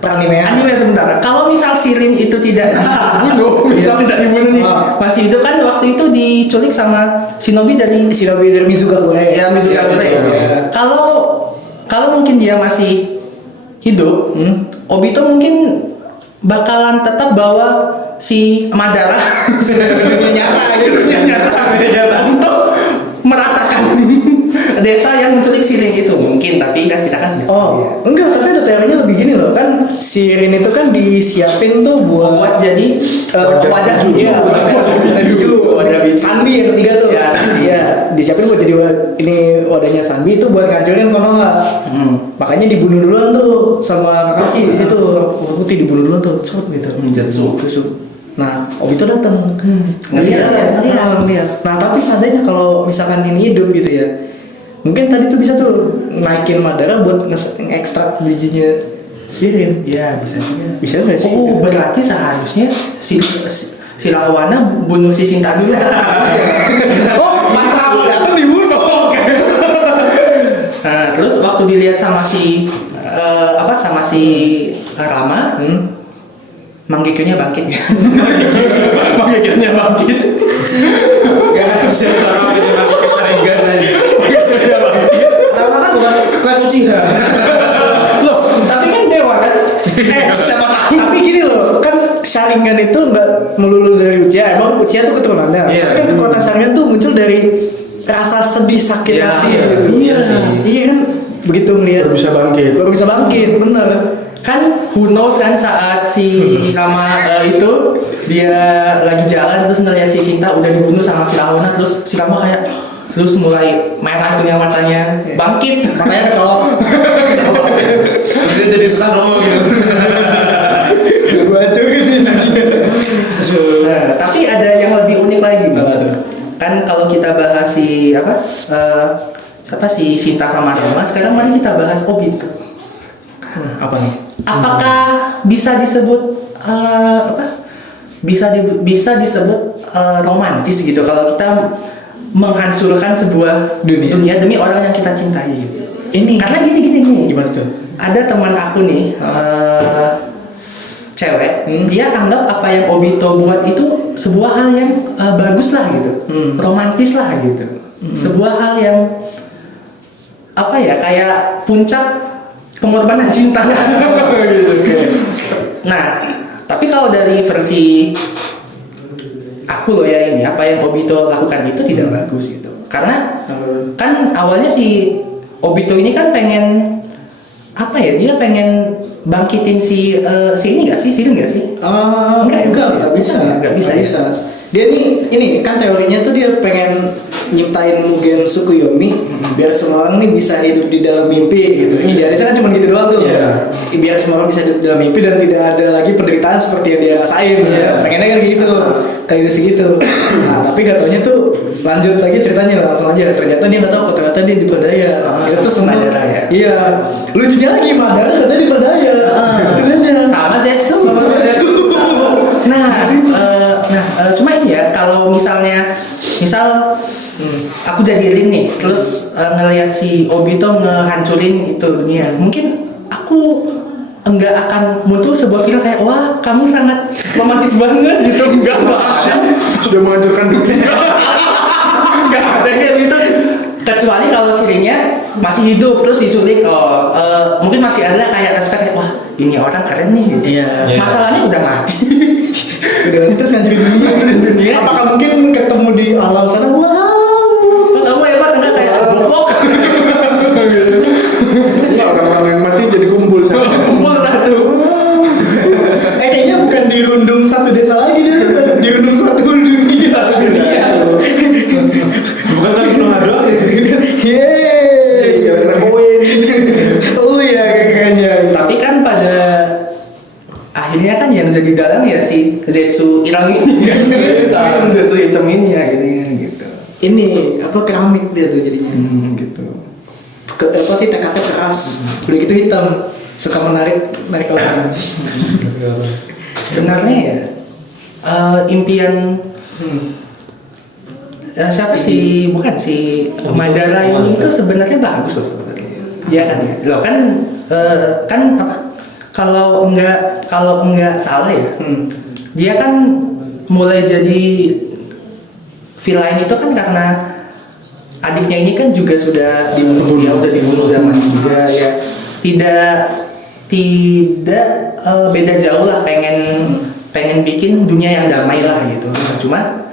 anime sebentar. Kalau misal Sirin itu tidak dibunuh, misal tidak dibunuh nih, masih hidup kan waktu itu diculik sama shinobi dari Mizukagure. ya Mizukagure. Iya. Kalau mungkin dia masih hidup, Obito mungkin bakalan tetap bawa si Madara ke dunia nyata untuk meratakan desa yang menculik Sirin itu mungkin, tapi kan kita kan Enggak, tapi ada teorinya lebih gini loh, kan Sirin itu kan disiapin tuh buat jadi wadah biju. Iya, wadah biju. Sanbi yang ketiga tuh. Ya, Sanbi. Iya, disiapin buat jadi ini wadahnya Sanbi itu buat ngancurin Konoha. Makanya dibunuh duluan tuh sama Kakashi di situ. Putih dibunuh duluan tuh, cerut gitu. Jutsu. Nah, Obito datang. Ngeliat. Nah, tapi seandainya kalau misalkan ini hidup gitu ya, mungkin tadi tuh bisa tuh naikin Madara buat ngekstrak bijinya Sirin. Ya bisa juga. Bisa nggak sih? Oh berarti seharusnya si Rawana bunuh si Sinta dulu. Masa awal datang dibunuh. Nah, terus waktu dilihat sama si Rama, Manggekyo-nya bangkit. Manggekyo-nya bangkit. Gak bisa Rama jadi lagi ke Sharingan. Rama kan bukan Uchiha. Loh, tapi kan dewa kan? saringan itu nggak melulu dari Uchiha, emang Uchiha tuh keturunannya. Iya. Tapi kan kekuatan saringan tuh muncul dari rasa sedih sakit Iya, hati iya, gitu. iya sih. Iya kan, begitu melihat Baru bisa bangkit. baru bisa bangkit, bener. Kan who knows kan saat si Rama itu dia lagi jalan terus ngeliat si Sinta udah dibunuh sama si Rahwana, terus si Rama kayak terus mulai merah tuh yang matanya, bangkit, matanya kecolok. Terus dia jadi susah ngomong gitu. Gua hancurin dia. Nah, tapi ada yang lebih unik lagi kan kalau kita bahas si siapa si Sinta sama Rama, sekarang mari kita bahas Obito. Apa nih? Apakah bisa disebut bisa disebut romantis gitu kalau kita menghancurkan sebuah dunia demi orang yang kita cintai gitu. Ini Karena gini. gimana tuh? Ada teman aku nih, cewek, dia anggap apa yang Obito buat itu sebuah hal yang bagus lah gitu, romantis lah gitu, sebuah hal yang apa ya, kayak puncak pengorbanan cinta. Gitu. Nah, tapi kalau dari versi aku loh ya ini, apa yang Obito lakukan itu tidak bagus gitu, karena kan awalnya si Obito ini kan pengen apa ya, dia pengen bangkitin si ini nggak sih, Sirin nggak sih? Enggak bisa. Dia ini kan teorinya tuh dia pengen nyiptain Mugen Tsukuyomi biar semua orang nih bisa hidup di dalam mimpi gitu. Ini dia kan cuma gitu doang tuh. Biar semua orang bisa hidup di dalam mimpi dan tidak ada lagi penderitaan seperti yang dia rasain. Ya. Pengennya kan gitu, kayak gitu. Nah tapi katanya tuh lanjut lagi ceritanya langsung aja. Ternyata dia nggak tahu, ternyata dia diperdaya. Itu tuh semua. Madara ya? Iya. Lucunya lagi Madara katanya diperdaya. Itu kan ya. Sama Zetsu. Cuma ini ya, kalau misal aku jadi Rin nih, terus ngelihat si Obito ngehancurin itu dunia, mungkin aku enggak akan muncul sebuah film kayak wah kamu sangat romantis banget gitu, enggak ada. Sudah menghancurkan dunia. Enggak ada kayak gitu. Kecuali kalau Sirinnya masih hidup terus diculik, mungkin masih ada kayak respect kayak wah ini orang keren nih gitu. Iya. Masalahnya udah mati. Udah mati terus ngancurin dunia. Apakah mungkin ketemu di alam sana? Oh, kamu hebat enggak kayak goblok. Ya, orang-orang yang mati jadi kumpul sama. Kumpul satu. Kayaknya bukan dirundung satu desa lagi dia, dirundung satu dunia. Bukan lagi Konoha doang ya. Yeay, gara-gara koin. Oh iya kayaknya. Tapi kan pada akhirnya kan yang jadi dalang ya si Zetsu hitam ini. Zetsu hitam ini ya gitu. Ini apa, keramik dia tuh jadinya. Gitu. Apa sih, tekadnya keras. Udah gitu hitam, suka menarik orang. Sebenarnya ya impian siapa sih, bukan si Madara ini itu sebenarnya bagus loh sebenarnya. Iya kan ya. Loh kan apa? Kalau enggak salah ya. Dia kan mulai jadi villain itu kan karena adiknya ini kan juga sudah dibunuh, dia udah dibunuh dan mati juga ya. Tidak beda jauh lah, pengen bikin dunia yang damai lah gitu. Cuma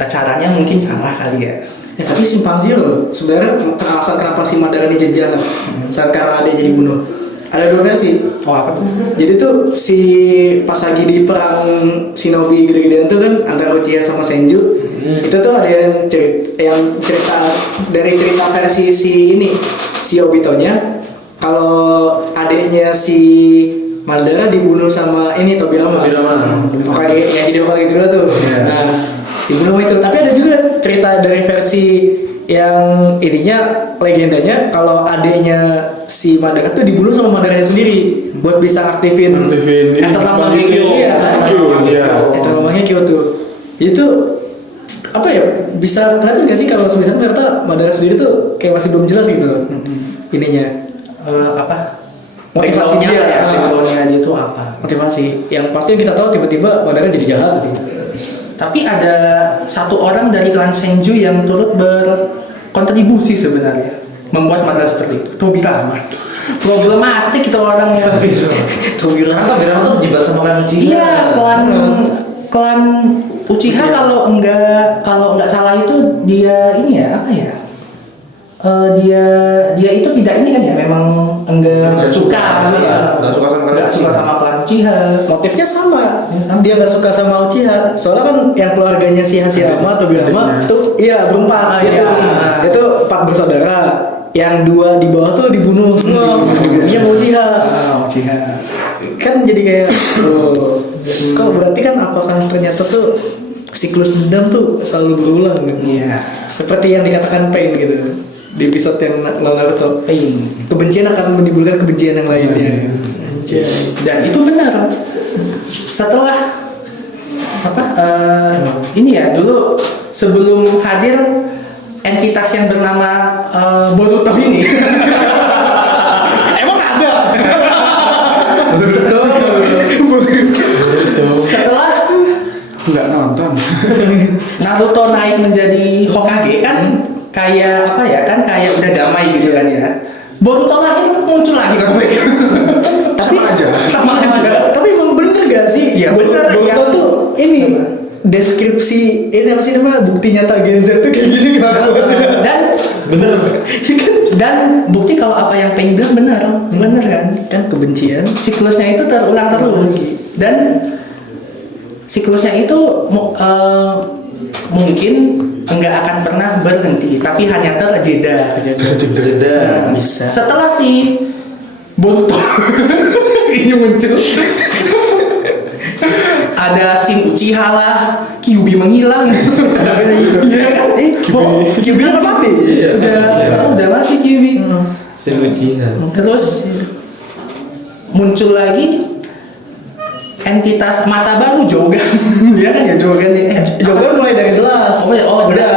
caranya mungkin salah kali ya. Ya tapi simpang siur loh. Sebenarnya alasan kenapa si Madara ini jadi jalan saat karena adiknya dibunuh. Ada dua versi. Oh apa tuh? Jadi tuh si pas lagi di perang shinobi gede-gedean tuh kan antara Uchiha sama Senju, itu tuh ada yang cerita dari cerita versi si Obito-nya, kalau adiknya si Madara dibunuh sama ini Tobirama. Oke, yang jadi orang kedua tuh. Nah, dibunuh itu. Tapi ada juga cerita dari versi yang ininya, legendanya kalau adiknya si Madara tuh dibunuh sama Madaranya sendiri buat bisa aktifin Eternal Mangekyo. Eternal Mangekyo tuh. Itu apa ya, bisa kelihatan nggak sih kalau misalnya ternyata Madara sendiri tuh kayak masih belum jelas gitu loh ininya, Apa? motivasinya ya, motivasinya dia itu apa? motivasi yang pasti kita tahu tiba-tiba Madara jadi jahat gitu. Tapi ada satu orang dari klan Senju yang turut berkontribusi sebenarnya membuat Madara seperti itu, Tobirama. problematik itu orangnya. Karena Tobirama tuh jibat sama klan Uchiha. Iya, klan Uchiha kalau enggak salah itu dia ini ya apa ya? Dia itu tidak ini kan ya, memang enggak suka sama klan Uchiha. Motifnya sama. Dia nggak suka sama Uchiha. Soalnya kan yang keluarganya si Hashirama atau Tobirama tuh iya berempat gitu. Itu 4 bersaudara. Yang 2 di bawah tuh dibunuh. Dibunuhnya sama Uchiha. Uchiha. Kan jadi kayak kok berarti kan apakah ternyata tuh siklus dendam tuh selalu berulang gitu. Iya. Seperti yang dikatakan Pain gitu. Di episode yang Naruto, Pain. kebencian akan menimbulkan kebencian yang lainnya. Anjay. Dan itu benar. Setelah ini ya dulu sebelum hadir entitas yang bernama Boruto ini. Emang ada? Setelah nggak nonton. Naruto naik menjadi Hokage kan kayak apa ya, kan kayak udah damai gitu kan ya. Boruto lahir muncul lagi konflik. Tapi Sama aja. Tapi emang bener gak sih? Iya, bener. Boruto Yang- tuh ini deskripsi ini apa sih namanya, bukti nyata Gen Z tuh kayak gini kelakuannya. Dan Bener. dan bukti kalau apa yang Peng bilang benar kan. Kan kebencian. Siklusnya itu terulang terus dan siklusnya itu mungkin enggak akan pernah berhenti, tapi hanya terjeda. Jeda. Bisa. Setelah si Boruto ini muncul, ada Shin Uchiha lah, Kyuubi menghilang. Iya kan? Kyuubi kan mati. Iya, Udah mati Kyuubi. Si Uchiha. Terus muncul lagi entitas mata baru Jogan. Ya kan ya Jogan nih. Jogan mulai dari The Last. Sudah ada.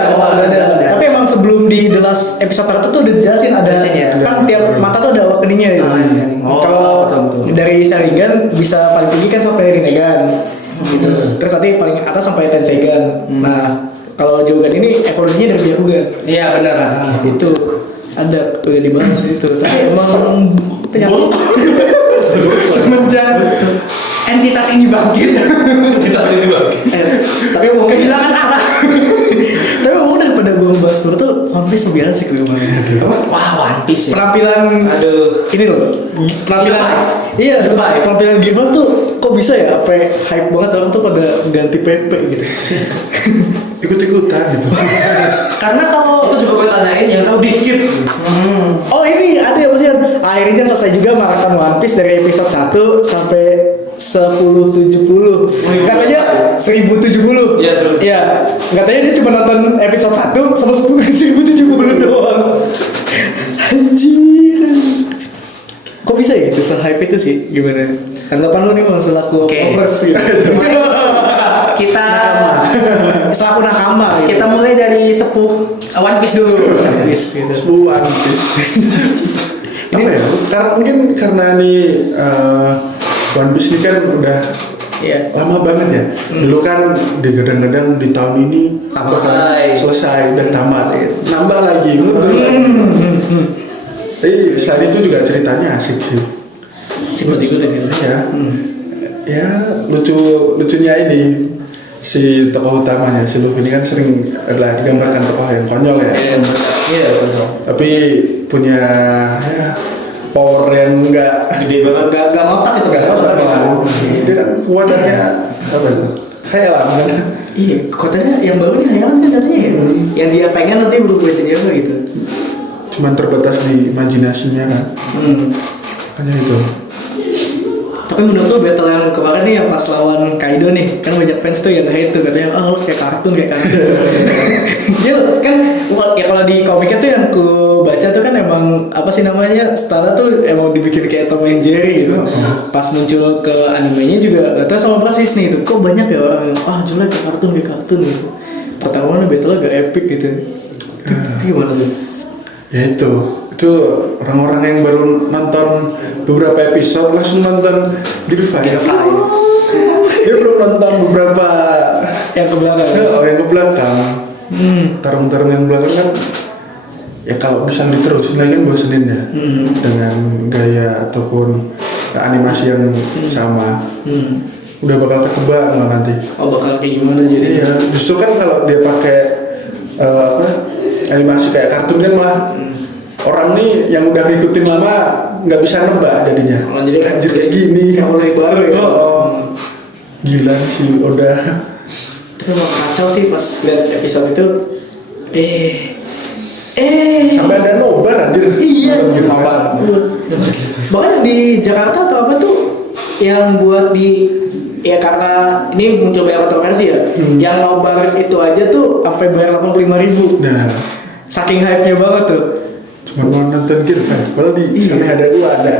Tapi emang sebelum di The Last episode tertentu tuh udah dijelasin ada Dijelasin ya? kan tiap mata tuh ada awakeningnya gitu. Iya. Kalau Betul. dari Sharingan bisa paling tinggi kan sampai Rinnegan gitu. Terus nanti paling atas sampai Tenseigan. Nah, kalau Jogan ini evolusinya dari Byakugan. Iya benar. Itu ada udah dibahas di situ. Tapi emang ternyata Semenjak entitas ini bangkit, tapi mau kehilangan arah. tapi mau daripada gue ngebahas Boruto, One Piece lebih asik loh emang. Wah, One Piece ya. Penampilan ini loh, penampilan Survive. iya Survive. penampilan Giver tuh kok bisa ya, apa hype banget orang tuh pada ganti Pepe gitu. Ikut-ikutan gitu. Karena kalau Itu juga gue tanyain yang tahu dikit. Oh ini ada ya maksudnya akhirnya selesai juga maraton One Piece dari episode 1 sampai 1070. Katanya 1070. Iya, 1070. Iya. Katanya dia cuma nonton episode 1 sama 1070 doang. Anjir. Kok bisa ya gitu, se-hype itu sih? Gimana? Tanggapan lu nih Bang selaku Oke. lovers gitu. kita Selaku nakama gitu. kita mulai dari sepuh One Piece dulu. One Piece gitu. Sebuah One Piece. Apa ya? Karena mungkin karena nih One Piece ini kan udah Iya. lama banget ya. Dulu kan digadang-gadang di tahun ini selesai dan tamat. Nambah lagi betul. Tapi selain itu juga ceritanya asik sih. Si buat ikutin gitu. Ya. Ya lucunya ini si tokoh utamanya si Luffy ini kan sering adalah digambarkan tokoh yang konyol ya. Iya, betul. Tapi punya ya, power yang enggak Gede banget. Gak ngotak itu enggak kan? dia kan kuatannya apa itu? Khayalan kan. Iya, kotanya yang baru nih hayalan kan katanya ya. Yang dia pengen nanti berubah jadi apa gitu. Cuman terbatas di imajinasinya kan. Hanya itu. Tapi menurut lo battle yang kemarin nih yang pas lawan Kaido nih, kan banyak fans tuh yang hate tuh katanya, lo kayak kartun. Dia kan ya kalau di komiknya tuh yang ku baca tuh kan emang apa sih namanya, style tuh emang dibikin kayak Tom and Jerry gitu. Pas muncul ke animenya juga gak tau sama persis nih itu. Kok banyak ya orang jelek kayak kartun gitu. Pertarungannya battle gak epic gitu. Itu gimana tuh? Ya itu orang-orang yang baru nonton beberapa episode langsung nonton Gear 5. Dia belum nonton beberapa Yang ke belakang. yang ke belakang. Tarung-tarung yang belakang kan ya kalau bisa diterusin lagi kan bosenin ya dengan gaya ataupun animasi yang sama. Udah bakal ketebak nggak nanti? Oh bakal kayak gimana jadi? Iya, justru kan kalau dia pakai animasi kayak kartun kan malah orang nih yang udah ngikutin lama nggak bisa nebak jadinya. Oh, jadi anjir kayak gini. Yang mulai baru ya. Oh. Gila sih udah. Itu emang kacau sih pas lihat episode itu. Sampai ada nobar anjir. Iya, Gitu. nobar. Bahkan di Jakarta atau apa tuh yang buat di ya karena ini muncul banyak kontroversi ya. Yang nobar itu aja tuh sampai bayar 85.000. Nah, Saking hype-nya banget tuh. cuma mau nonton Gear 5 padahal di sana ada gua ada.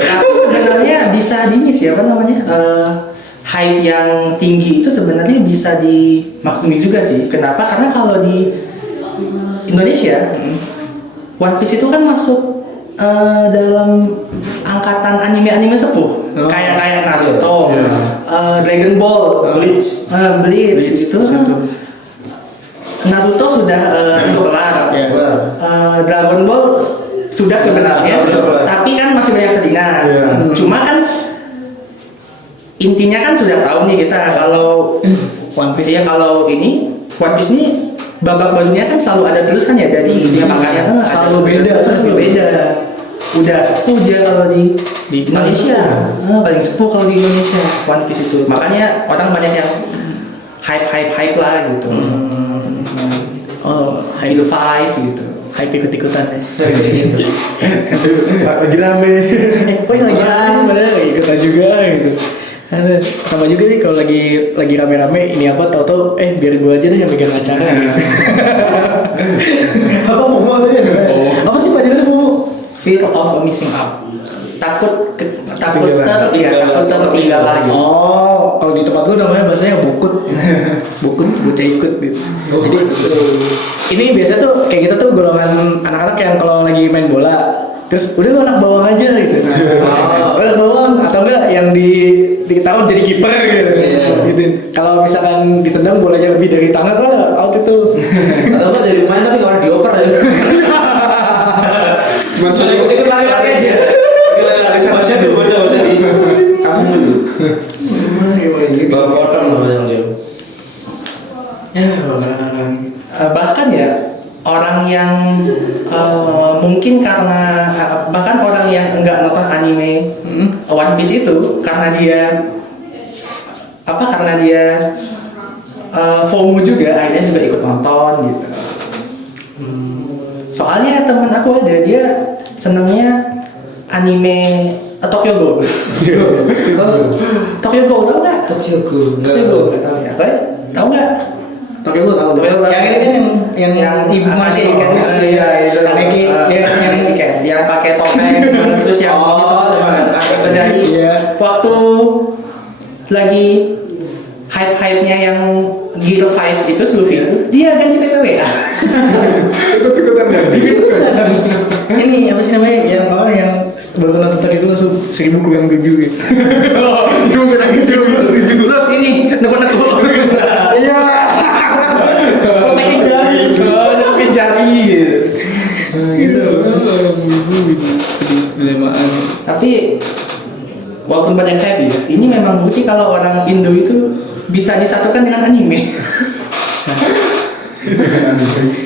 Tapi sebenarnya bisa ini siapa namanya hype yang tinggi itu sebenarnya bisa dimaklumi juga sih. Kenapa? Karena kalau di Indonesia One Piece itu kan masuk dalam angkatan anime-anime sepuh kayak Naruto, Dragon Ball, Bleach itu. Naruto sudah itu kelar, Dragon Ball sudah sebenarnya, tapi kan masih banyak selingan. Cuma kan intinya kan sudah tahu nih kita kalau One Piece ya, kalau ini One Piece ini babak barunya kan selalu ada terus kan ya dari makanya selalu beda. Udah sepuh dia kalau di Indonesia, paling sepuh kalau di Indonesia One Piece itu, makanya orang banyak yang hype lah gitu. Oh, Hype 5 gitu. hype ikut-ikutan ya. Lagi rame. Oh iya lagi rame, ikutan juga gitu. Ada sama juga nih kalau lagi rame-rame ini apa tahu-tahu biar gue aja deh yang megang acara gitu. Apa FOMO tadi? Apa sih pelajaran FOMO? Fear of missing out. Takut Ketinggalan. tertinggalan gitu. Oh, kalau di tempat gue namanya bahasanya bukut, bocah ikut gitu. Jadi ini biasa tuh kayak gitu tuh golongan anak-anak yang kalau lagi main bola, terus udah lu anak bawang aja gitu. Udah bawang atau enggak yang ditaruh jadi kiper gitu. Gitu. Kalau misalkan ditendang bolanya lebih dari tangan lah out itu. Atau enggak jadi pemain tapi nggak pernah dioper ya. Cuma ikut lari-lari aja. Lari sama siapa tuh bocah-bocah di kampung dulu. Bawa potong namanya dia. Ya, Bahkan ya orang yang mungkin karena bahkan orang yang enggak nonton anime One Piece itu karena dia FOMO juga akhirnya juga ikut nonton gitu. Soalnya temen aku ada dia senengnya anime Tokyo Ghoul. Tokyo Ghoul tau nggak? Tokyo Ghoul. Tokyo Ghoul nggak tahu ya? Tahu nggak? Tokyo gue tahu. Yang ini kan yang ibu masih ikan iya itu Kaneki yang pakai topeng terus yang pakai berdari. Iya. Waktu lagi hype-nya yang Gear 5 itu Luffy dia ganti PPWA. Ikut-ikutan ganti. Ini apa sih namanya yang orang yang baru nonton tadi itu langsung 1000 kurang 7 gitu. Terus ini nekuk-nekuk. Iya. Teknik jari. Nekuk jari Gitu. Dilemaan. Tapi walaupun banyak hype ya, ini memang bukti kalau orang Indo itu bisa disatukan dengan anime.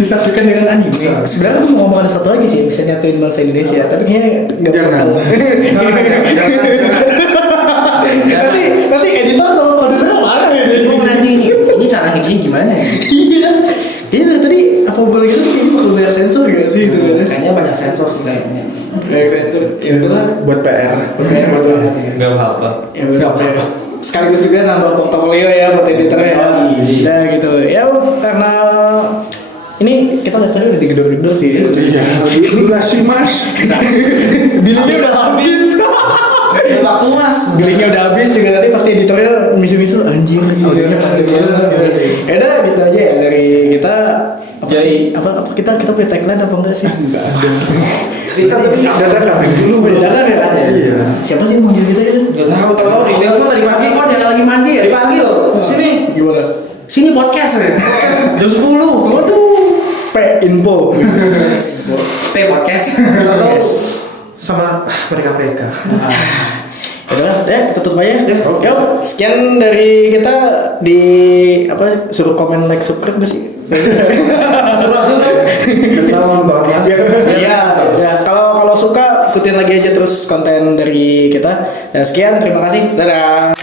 Disatukan dengan anime. Sebenarnya aku mau ngomong ada satu lagi sih bisa nyatuin bangsa Indonesia, tapi kayaknya nggak bakal. Nanti editor sama produser marah ya. Nanti ini cara hidupnya gimana ya? Iya. Ini dari tadi apa boleh gitu kayaknya perlu bayar sensor gak sih itu kan? Kayaknya banyak sensor sih kayaknya. Bayar sensor. Ya itu lah. Buat PR. Buat banget ya. Enggak apa-apa. Ya udah apa? Sekaligus juga nambah portofolio ya buat editornya ya. Nah gitu. Ya karena ini kita lihat tadi udah digedor-gedor sih. Iya. Durasi mas. Bilingnya udah habis. Waktu mas. Bilingnya udah habis juga nanti pasti editornya misu-misu anjing. Audionya panjang banget. Ya udah gitu aja ya dari kita. Apa kita punya tagline apa enggak sih? Enggak ada. Kita tadi dadakan dulu. Dadakan ya? Iya. Siapa sih yang manggil kita itu? Enggak tahu di telepon tadi pagi. Kok dia lagi mandi ya? Dari pagi loh. Sini. Gimana? Sini podcast ya. Jam 10. Waduh. P info. P podcast. Atau Yes. sama mereka. Udah, ya tutup aja. Yuk, sekian dari kita di apa suruh komen like subscribe gak sih? Kita nontonnya. Iya, ya. Kalau suka ikutin lagi aja terus konten dari kita. Dan sekian, terima kasih. Dadah.